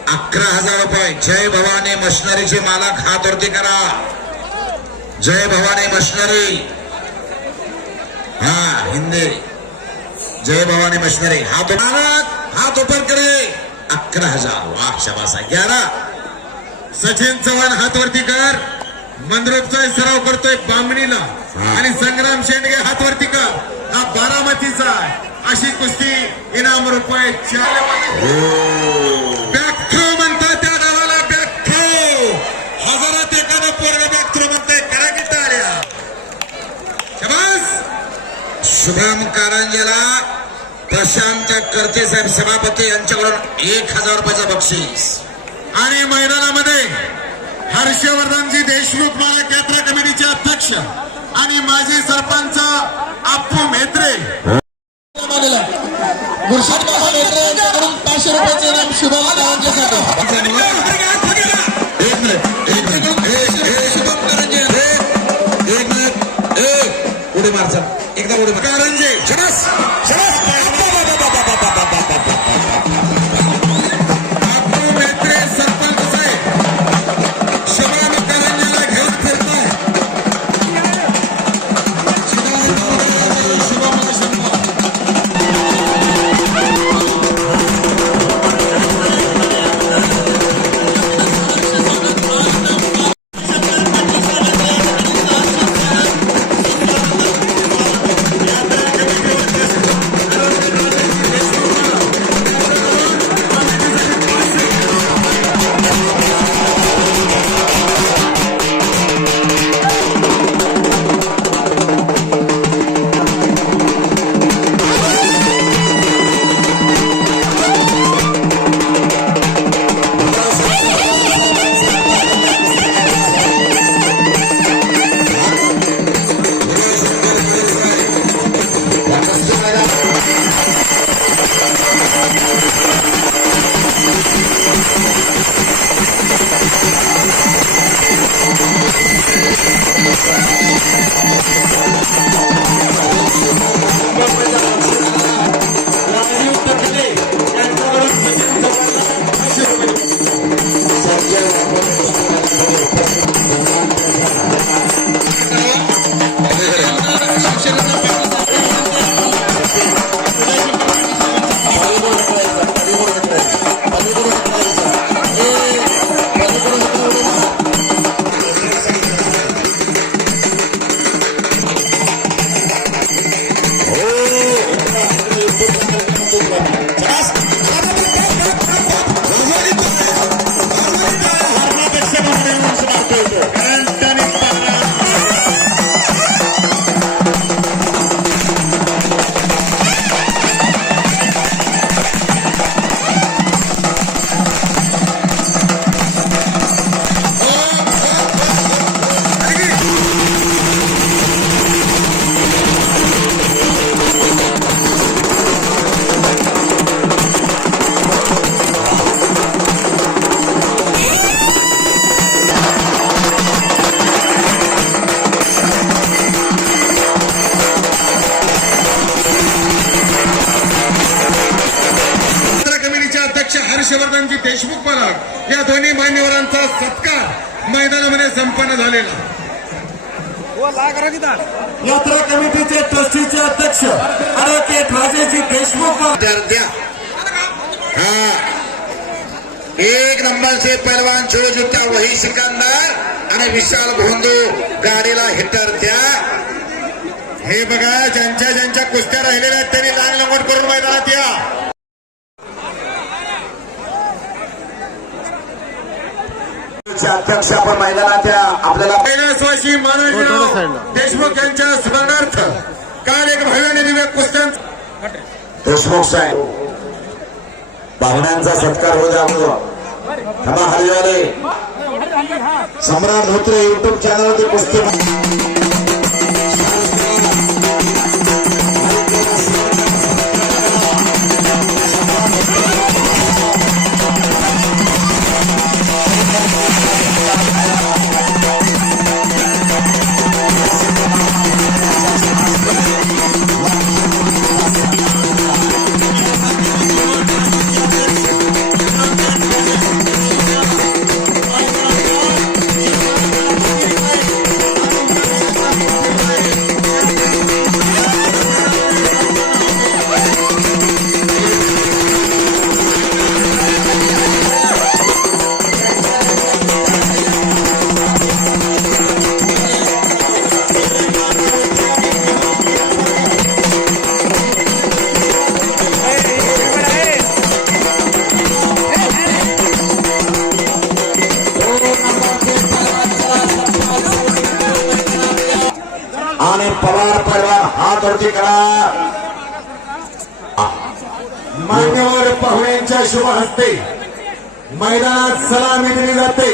11,000 रुपये. जय भवानी मशिनरीचे मालक हात वरती करा. जय भवानी मशिनरी हा हिंदी जय भवानी मशिनरी हात मालक हात ऊपर करे 11,000. वाह शाबास. 11 सचिन चव्हाण हातवरती कर मंद्रुपचा सराव करतोय बामणीला आणि संग्राम शेंडगे हातवरती कर हा बारामतीचा आहे. अशी कुस्ती इनाम रुपये 4 बॅक थ्रो म्हणतात त्या डावाला बॅक थ्रो हजारात एखादं पोरग बॅक थ्रो म्हणतंय करा की टाळ्या शाबास शुभम कारंजेला प्रशांत करते साहेब सभापती यांच्याकडून 1000 रुपयाचं बक्षीस आणि मैदानामध्ये हर्षवर्धनजी देशमुख मालक यात्रा कमिटीचे अध्यक्ष आणि माजी सरपंच अप्पू म्हेत्रे गुरशीद मामा मेत्रे यांच्याकडून 500 रुपयाचे इनाम शुभम कारंजेसाठी उडी मार चल एकदा उडी मार कारंजे शबास शबास अप्पू म्हेत्रे सरपंच साहेब शुभम कारंजेला घेऊन फिरताय हर्षवर्धनजी देशमुख मालक या दोन्ही मान्यवरांचा सत्कार मैदानामध्ये संपन्न झालेला यात्रा कमिटीचे ट्रस्टीचे अध्यक्ष ॲडव्होकेट राजेजी देशमुख द्या हा 1 नंबरचे पहलवान शिवजुत्या वही सिकंदर आणि विशाल भोंदू गाडीला हिटर द्या हे बघा ज्यांच्या ज्यांच्या कुस्त्या राहिलेल्या आहेत त्यांनी लाईन लंगोट करून मैदानात या अध्यक्ष आपण मैदानात या आपल्याला कैलासवासी मानवजीराव देशमुख यांच्या स्मरणार्थ काल एक भव्य आणि दिव्य कुस्त्यांचा देशमुख साहेब पाहुण्यांचा सत्कार होऊ द्या थांबा हरियाले सम्राट धोत्रे युट्यूब चॅनलवरती कुस्ती हातवरती करा. मान्यवर पाहुण्यांच्या शुभ हस्ते मैदानात सलामी दिली जाते.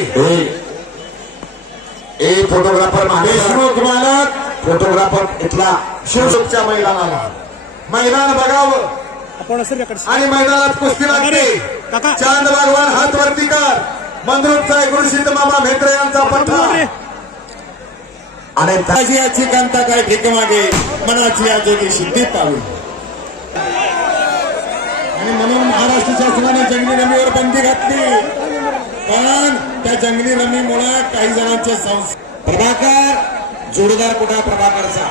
फोटोग्राफर देशमुख मालक फोटोग्राफर इथला शिवशोकच्या मैदानाला मैदान बघावं आणि मैदानात कुस्ती लागते. चांद भगवान हात वरती कर. मंद्रुपचा गुरुसिद्ध मामा म्हेत्रे यांचा पट्टा आणि ताजियाची कांता काय ठिक मागे मनाची आजोगी सिद्धी पावी. आणि म्हणून महाराष्ट्र शासनाने जंगली रमीवर बंदी घातली. पण त्या जंगली रमीमुळे काही जणांचे प्रभाकर जोडीदार कुठा प्रभाकरचा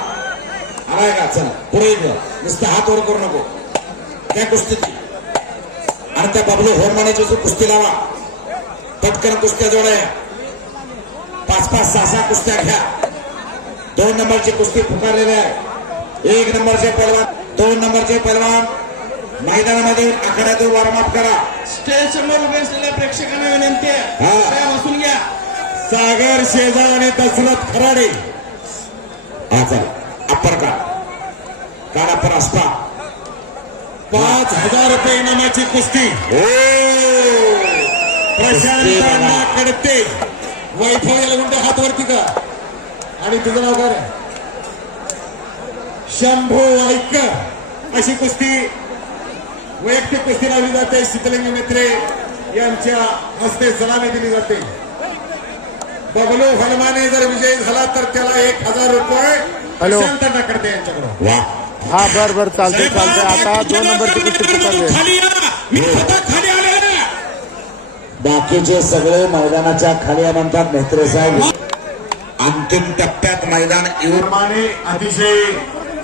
आलाय का. चला पुढे नुसतं हात वर करू नको त्या कुस्तीत. आणि त्या बबलू होरमानेची जो कुस्ती लावा पटकन कुस्त्या जोड्या 5-5, 6-6 कुस्त्या घ्या. 2 नंबरची कुस्ती पुकारलेली आहे. 1 नंबरचे पहलवान 2 नंबरचे पहलवान मैदानामध्ये आखाड्यातून वॉर्मअप करा. स्टेज समोर उभे असलेल्या प्रेक्षकांना विनंती आहे पाया बसून घ्या. सागर शेजाळ आणि दशरथ खराडे. हा चला अप्पर काढा पर असता 5,000 रुपये इनामाची कुस्ती. प्रशांत अण्णा कडते वैभव येलगुंडे हात वरती का. आणि तुझं नाव काय रे. शंभू वाईकर. अशी कुस्ती वैयक्तिक कुस्ती लावली जाते. शीतलिंग मित्रे यांच्या हस्ते सलामी दिली जाते. बबलू हनुमाने जर विजयी झाला तर त्याला 1,000 रुपये प्रशांत अण्णा कडते यांच्याकडून. हा बर चालते आता 2 नंबरची कुस्ती पुकारली. खाली या. मी स्वतः खाली आले ना. बाकीचे सगळे मैदानाच्या खाली म्हणतात म्हेत्रे साहेब. अंतिम टप्प्यात मैदान येऊन अतिशय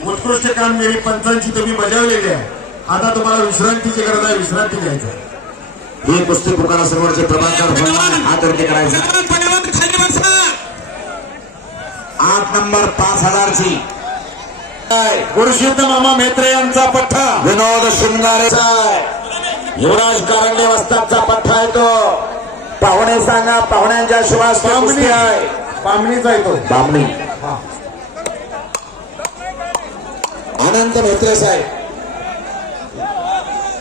उत्कृष्ट कामगिरी पंचांची तुम्ही बजावलेली आहे. आता तुम्हाला विश्रांतीची गरज आहे. विश्रांती घ्यायची. ही कुस्ती पुकारा समोरचे प्रभाकर हात वरती करायचा. 8 नंबर 5,000ची गुरुसिद्ध मामा म्हेत्रे यांचा पठ्ठा. विनोद शिंगारेचा युवराज कारंडे वस्तादचा पठ्ठा येतो. पाहुणे सांगा पाहुण्यांच्या शुभास्ते कुस्ती आहे. बामणीचा येतो. बामणी अनंत म्हेत्रे साहेब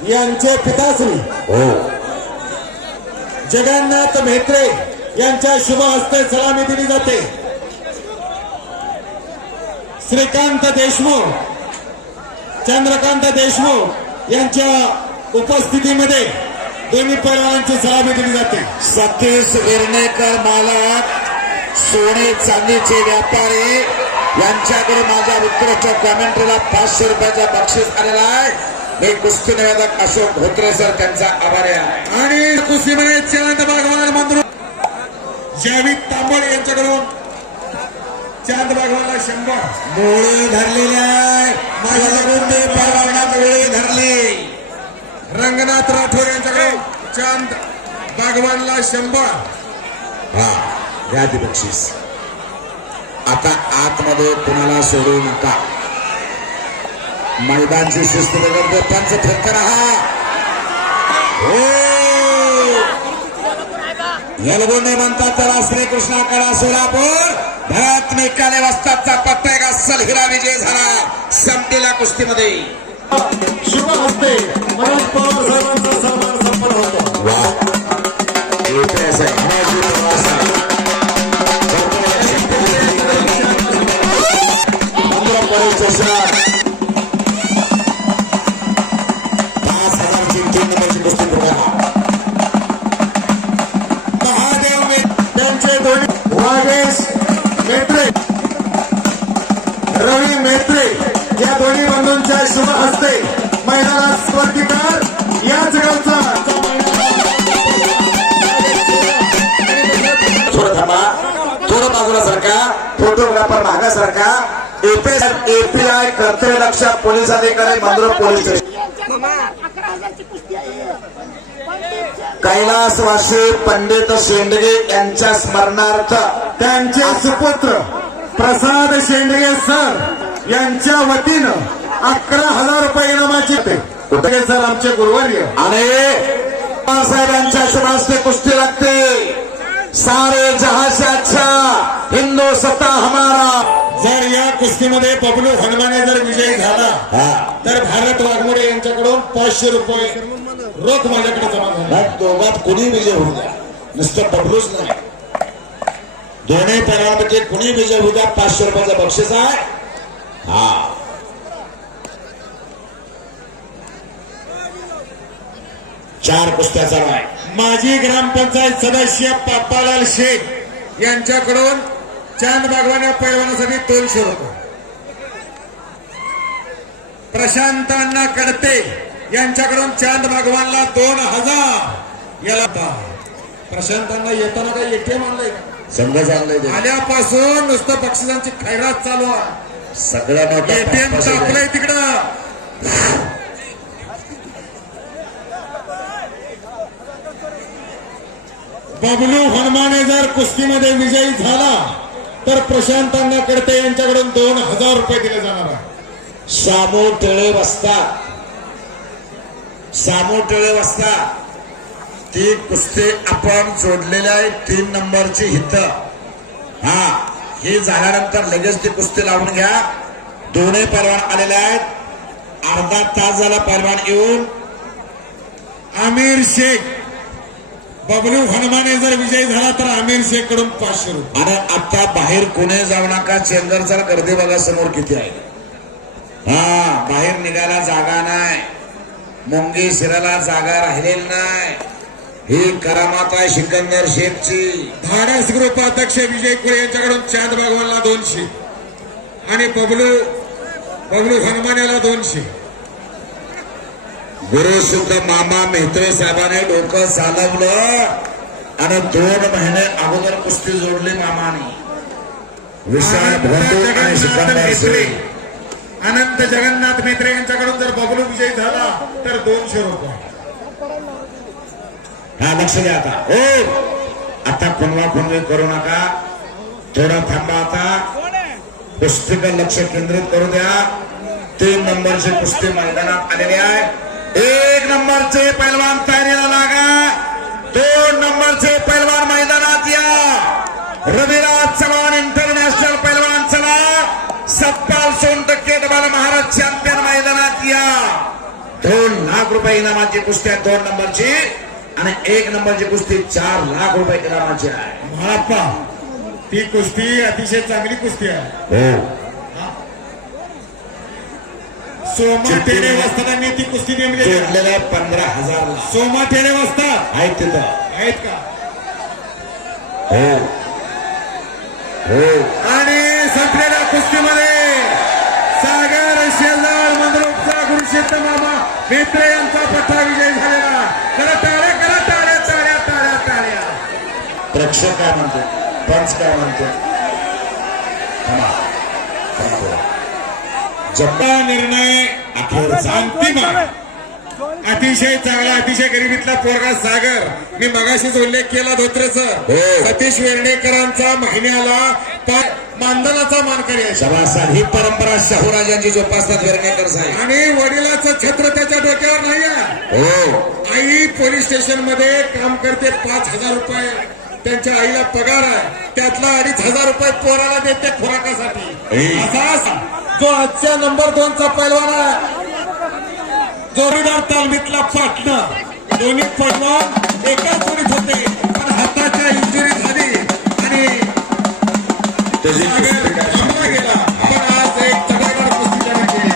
यांचे पिताश्री जगन्नाथ म्हेत्रे यांच्या शुभ हस्ते सलामी दिली जाते. श्रीकांत देशमुख चंद्रकांत देशमुख यांच्या उपस्थितीमध्ये दोन्ही पैलवानांची सलामी दिली जाते. सतीश विर्णेकर मालक सोने चांदीचे व्यापारी यांच्याकडे माझ्या उत्कृष्ट कॉमेंट्रीला 500 रुपयाचा बक्षीस आलेला आहे. मी कुस्ती निवेदक अशोक धोत्रे सर त्यांचा आभारी आहे. आणि कुस्तीमध्ये चांद भगवान मंत्र जावीद तांबोळे यांच्याकडून चांद भगवानला 100 मोळे धरलेले आहे. माझ्याकडून परवाना मोळे धरले. रंगनाथ राठोड यांच्याकडे चांद भगवानला 100. हा यादी बक्षीस. आता आतमध्ये कुणाला सोडू नका. मैदानची शिस्त वगैरे पंच फिरत राहा. येलगुंडे म्हणतात त्याला श्रीकृष्णा कडा सोलापूर. भरत निकाले वस्तादचा पट्टा एक अस्सल हिरा विजय झाला संपलेल्या कुस्तीमध्ये. शुभ हस्ते मनोज पवार साहेबांचा सन्मान संपन्न होतो. रवी म्हेत्रे या दोन्ही बंधूंच्या शुभ हस्ते मैदानात स्पर्धिकार याच गावचा थोडं थांबा. थोडं बाजूला सरका. फोटोग्राफर मागासारखा. एपीआय कर्तव्य लक्ष पोलीस अधिकारी मंद्रुप पोलीस कैलासवासी पंडित शेंडगे यांच्या स्मरणार्थ त्यांचे सुपुत्र प्रसाद शेंडगे सर यांच्या वतीनं 11,000 रुपये इनामाची कुठे सर आमचे गुरुवर्य आणि साहेबांच्या शुभास्ते कुस्ती लागते. सारे जहां से अच्छा हिंदुस्तान हमारा. जर या कुस्ती कुस्तीमध्ये बबलू हनुमाने जर विजयी झाला तर भारत वाघमोडे यांच्याकडून 500 रुपये रोख माझ्याकडे जमा झाला. दोघात कोणी विजय होऊ द्या, नुसतं बबलूच नाही, दोन्ही पैलवानापैकी कोणी विजय होऊ द्या, 500 रुपयाचं बक्षीस आहे. हा, चार कुस्त्या चालू आहे. माजी ग्रामपंचायत सदस्य पापालाल शेख यांच्याकडून चांद बागवान या पैलवानासाठी 200 रुपये. प्रशांत अण्णा कडते यांच्याकडून चांद बागवानला 2000. याला प्रशांत अण्णा येताना काही एटीएम आणलंय का? संघ चाललंय ते. आल्यापासून नुसतं बक्षिसांची खैरात चालू आहे. सगळ्या एटीएम टाकलंय तिकडं. बबलू हनुमाने जर कुस्तीमध्ये विजयी झाला तर प्रशांत अण्णा कडते यांच्याकडून 2000 रुपये दिले जाणार आहे. सामो टेळे वस्ता, सामो टेळे वस्ता, ती कुस्ती आपण जोडलेल्या आहे 3 नंबरची हित. हा, ही झाल्यानंतर लगेच ती कुस्ती लावून घ्या. दोन्ही पैलवान आलेले आहेत. अर्धा तास झाला पैलवान येऊन. आमिर शेख, बबलू हनुमाने जर विजयी झाला तर आमिर शेख कडून 500 रुपये. आणि आता बाहेर कोणी जाऊ नका. चेंगरचा गर्दी बघा समोर किती आहे. हा, बाहेर निघायला जागा नाही, मुंगी शिराला जागा राहिलेली नाही. ही करामात आहे सिकंदर शेखची. धाडस ग्रुप अध्यक्ष विजय कुळे यांच्याकडून चांद बागवानला 200 आणि बबलू हनुमानेला 200. गुरुशुद्ध मामा मेहत्रे साहेबांनी डोकं चालवलं आणि 2 महिने अगोदर कुस्ती जोडली मामाने. विशाल भोंडू आणि सिकंदर शेख. अनंत जगन्नाथ मेत्रे यांच्याकडून जर बबलू विजयी झाला तर 200 रुपये. हा, लक्ष द्या आता. हो, आता खुणवा करू नका, थोडं थांबा. आता कुस्तीकडे लक्ष केंद्रित करू द्या. 3 नंबरची कुस्ती मैदानात आलेली आहे. 1 नंबरचे पैलवान तयारीला लागा. 2 नंबरचे पैलवान मैदानात या. रविराज चव्हाण इंटरनॅशनल पैलवान चला. सत्पाल सोनटक्के डबाल महाराज चॅम्पियन मैदानात या. 2 लाख रुपये इनामाची कुस्ती आहे 2 नंबरची आणि 1 नंबरची कुस्ती 4 लाख रुपये इनामाची आहे. महाप्पा, ती कुस्ती अतिशय चांगली कुस्ती आहे. हो, सोमा टेरे वस्तादांनी ती कुस्ती नेमलेली आहे. जोडलेल्या 15,000 ला सोमा टेरे वस्ताद आहेत तिथं. आहेत का? हो, हो. आणि संपलेल्या कुस्तीमध्ये सागर शेजार मंद्रुपचा गुरुशिष्ट मामा मेत्रे यांचा पट्टा विजयी झालेला. करा टाळ्या, करा टाळ्या, टाळ्या, टाळ्या, टाळ्या. प्रेक्षक काय म्हणते, पंच काय म्हणते. जप्पा निर्णय अखेरचा अंतिम आहे. अतिशय चांगला, अतिशय गरिबीतला पोरगा सागर. मी मगाशीच उल्लेख केला धोत्रेचा. हो. सतीश वेर्णेकरांचा महिन्याला मानधनाचा मानकरी आहे. सभासद ही परंपरा शाहूराजांची जोपासतात वेर्णेकर साहेब. आणि वडिलाचं छत्र त्याच्या डोक्यावर नाही आहे. हो, आई पोलीस स्टेशन मध्ये काम करते. 5,000 रुपये त्यांच्या आईला पगार आहे. त्यातला 2,500 रुपये पोराला देते खुराकासाठी. असा जो आजच्या नंबर 2 चा पैलवान आहे, जोडीदार तालमीतला पार्टनर. दोन्ही पैलवान एकाच जोडीत होते, पण हाताच्या इंजुरी झाली आणि त्याची कुस्ती काय थांबला गेला. पण आज एक तडागार कुस्ती त्याने केली.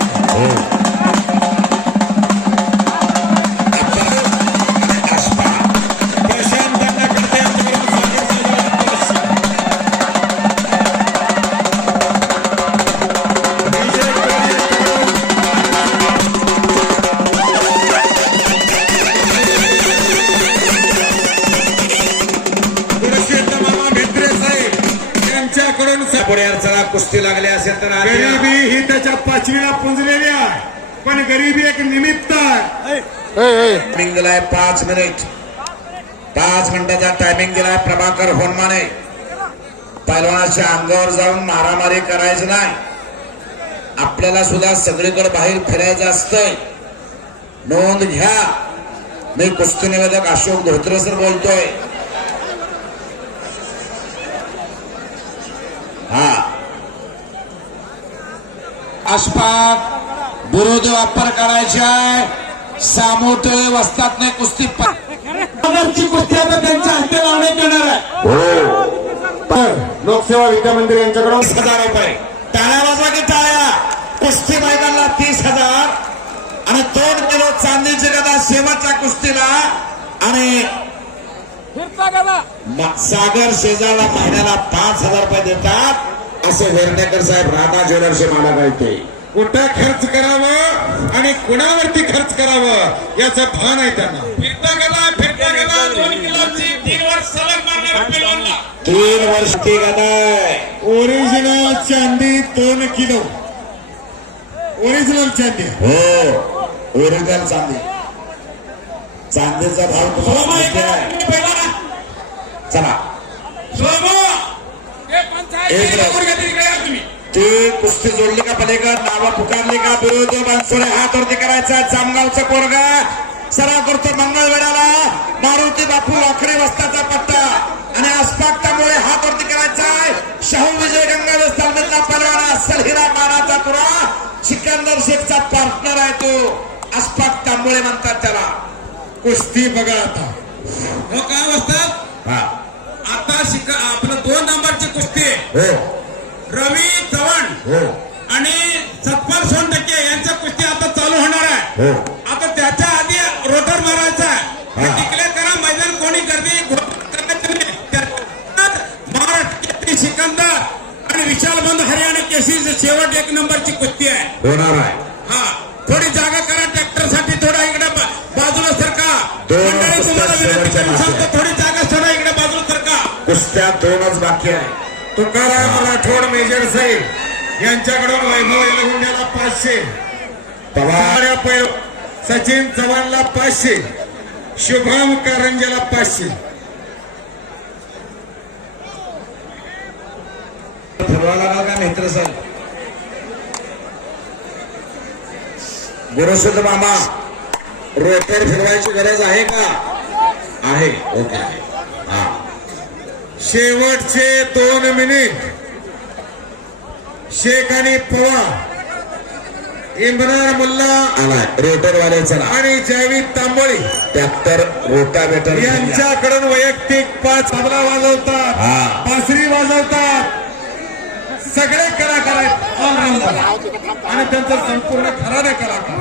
प्रशांत अण्णा कडते यांच्याकडून सागर साहेबांना 500. विजय कुळे गुरुशिष्ट मामा मेत्रे साहेब यांच्याकडून पुढे अडचणा कुस्ती लागली असेल तर आधी या. गरिबी ही त्याच्या 5वीला पुंजलेली आहे, पण गरिबी एक निमित्त आहे. टायमिंग दिलाय 5 मिनिट. 5 मिनिटाचा टायमिंग दिलाय प्रभाकर होनमाने. पैलवानाच्या अंगावर जाऊन मारामारी करायचं नाही. आपल्याला सुद्धा सगळीकडे बाहेर फिरायचं असतंय. नोंद घ्या. मी कुस्ती निवेदक अशोक धोत्रे सर बोलतोय. हा, अशफाक विरोधी वापर करायची आहे. सामोटे वस्तात नाही कुस्ती कुस्ती आता त्यांच्या हस्ते लावण्यात येणार आहे. लोकसेवा विद्यामंदिर यांच्याकडून 30,000 रुपये. टाळ्या वाजवा की टाळ्या. कुस्ती मैदानाला 30,000 आणि 2 किलो चांदीची गदा शेवटच्या कुस्तीला. आणि सागर शेजारला महिन्याला 5,000 रुपये देतात असे वेर्णेकर साहेब राधा ज्वेलर्सचे मालक आहेत ते. कुठं खर्च करावं आणि कुणावरती खर्च करावं याचं भान आहे त्यांना. फिरता गेला 2 किलोची 3 वर्ष सलग मारणारा पैलवानला 3 वर्ष ती गदा आहे. ओरिजिनल चांदी 2 किलो. ओरिजिनल चांदी. हो ओरिजिनल चांदी. चांदीचा भाव तुम्हाला माहिती आहे. चला ते कुस्ती जोडली का पलीकड नावा पुकारली का विरोधी माणसोडे हात वरती करायचा. जामगावचा पोरगा सराव करतो मंगळवेढाला. मारुती बापू वाखरे वस्ताचा पट्टा आणि अस्पाक्तामुळे हात वरती करायचा. शाहू विजय गंगाधर स्थानमधला परवाना असल हिरा मानाचा तुरा सिकंदर शेखचा पार्टनर आहे तो. अस्पाक्तामुळे म्हणतात त्याला. कुस्ती बघा आता. हो काय वाजतात हा आता आपलं 2 नंबरची कुस्ती हो रवी चव्हाण हो आणि सतपाल सोनटक्के यांच्या कुस्ती आता चालू होणार आहे. हो आता त्याच्या आधी रोटर मारायचा आहे. हा. डिक्लेअर करा मैदान कोणी गर्दी करायचं नाही. महाराष्ट्र केसरी सिकंदर आणि विशाल बंद हरियाणा केसरी शेवट 1 नंबरची कुस्ती आहे. होणार आहे. हा थोडी जागा करा ट्रॅक्टर साठी. थोडा इकडे बाजूला सरका. 2 मंडळी तुम्हाला कुस्त्या विनंती शेवटच्या करून सांगतो, बाकी थोडी जागा सोडा इकडे बाजूला सरका. कुस्त्या 2च बाकी आहे. तुकाराम राठोड मेजर साहेब यांच्याकडून वैभव येलगुंड्याला 500. पवार सचिन चव्हाणला 500. शुभम कारंजेला 500. फिरवायला का मित्र साहेब. गुरुशुद्ध मामा रोटर फिरवायची गरज आहे का? आहे. ओके हा शेवटचे 2 मिनिट. शेख आणि पवार इम्रान मुल्ला आलाय रोटरवाले. चला आणि जयवीर तांबोळी ट्रॅक्टर रोटावेटर यांच्याकडून वैयक्तिक 5 तबला वाजवतात. हा. बासरी वाजवतात. सगळे कलाकार आहेत ऑलराऊंडर आणि त्यांचं संपूर्ण घराणे कलाकार.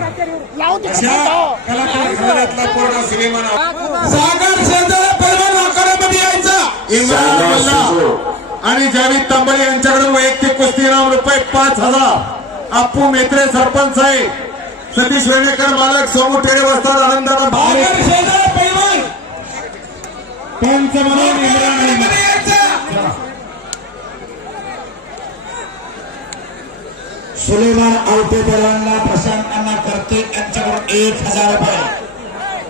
अशा कलाकार घराण्यातला पूर्ण सिनेमा सागर शेजारी पैलवान आखाड्यामध्ये यायचा. इम्रान मुल्ला आणि जावेद तांबळे यांच्याकडून वैयक्तिक कुस्ती इनाम रुपये 5,000. अप्पू मेत्रे सरपंच साहेब, सतीश वेणेकर मालक, सोमू टेरे वस्ताद, आनंदाला पैलवान पंच म्हणून इम्रान. सुलेमान आवटे पैलवानला प्रशांतांना करते यांच्याकडून 1,000 रुपये.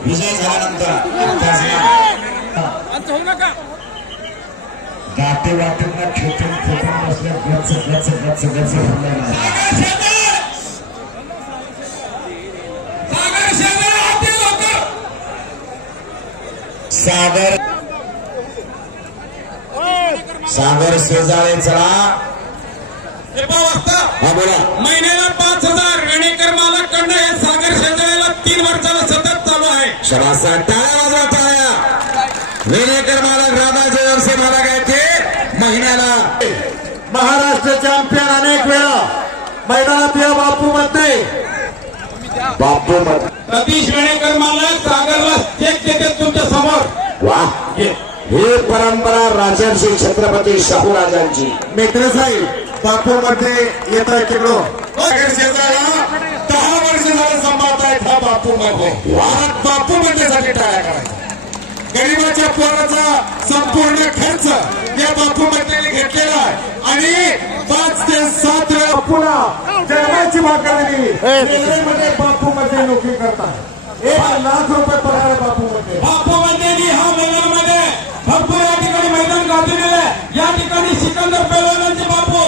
विजय झाल्यानंतर गाते वाटेंना खेटून बसल्या गच गच गच गच सागर सागर शेजाळे. चला हा बोला. महिन्याला 5,000 वेणेकर मालकांना हे सागर शेजाऱ्याला 3 वर्षाला सतत चालू आहे. शबासा. टाळ्या वाजवा टाळ्या. वेणेकर मालक राधा ज्वेलर्सचे मालक आहेत ते. महिन्याला महाराष्ट्र चॅम्पियन अनेक वेळा मैदानात या बापू मध्ये बापू मत. सतीश वेणेकर मालक सागरला चेक देतात तुमच्या समोर. वा ही परंपरा राजर्षी छत्रपती शाहू राजांची. मित्र साहेब बापू मध्ये येतात तिकडून शेजारा 10 वर्ष झालं सांभाळत आहेत हा बापू मध्ये. बापू साठी टाळ्या करायचा. गरीबाच्या पोराचा संपूर्ण खर्च या बापू मध्ये घेतलेला आहे आणि 5 ते 7 वेळा पुन्हा जन्माची भाकर दिली. रेल्वेमध्ये बापू मध्ये नोकरी करतात. 1,00,000 रुपये पगार आहे बापू मध्ये. बापू मध्ये हा मैदानामध्ये भरपूर या ठिकाणी मैदान गाजलेलं आहे. या ठिकाणी सिकंदर पैलवानांचे बापू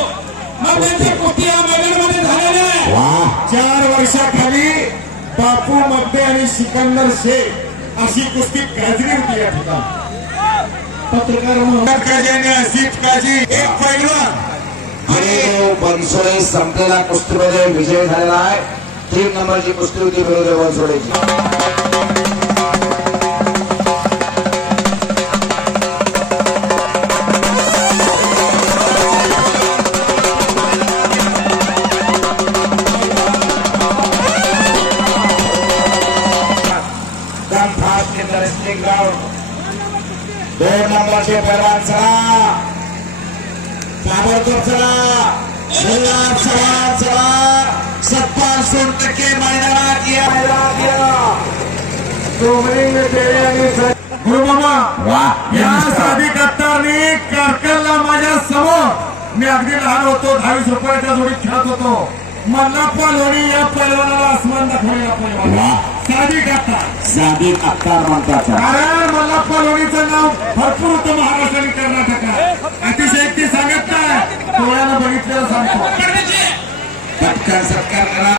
मध्यंची कुस्ती या मैदानामध्ये झालेली आहे. 4 वर्षाखाली बापू मध्ये आणि सिकंदर शेख अशी कुस्ती गाजली होती या ठिकाणी. पत्रकार म्हणून काजी आणि आसिफ काजी एक पैलवान हरिदेव बनसोडे संपलेल्या कुस्तीमध्ये विजय झालेला आहे. 3 नंबरची कुस्ती होती हरिदेव बनसोडेची. इंटरेस्टिंग ग्राउंड 2 नंबरचे पैलवान चला ताबडतोब चला चला 57% मैदानात या गुरुबाबा या साधी कट्टारनी कारकलला माझ्या समोर मी अगदी लहान होतो 22 रुपयाच्या जोडीत खेळत होतो. मल्लाप्पा लोणी या पैलवानाला आसमान दाखवलेला पैलवान साधी कट्टार म्हणतात. कारण मल्लाप्पा लोणीचं नाव भरपूर होतं महाराष्ट्र आणि कर्नाटकात. अतिशय ती सांगत नाही डोळ्यानं बघितलेलं सांगतो. पटकन सत्कार करा.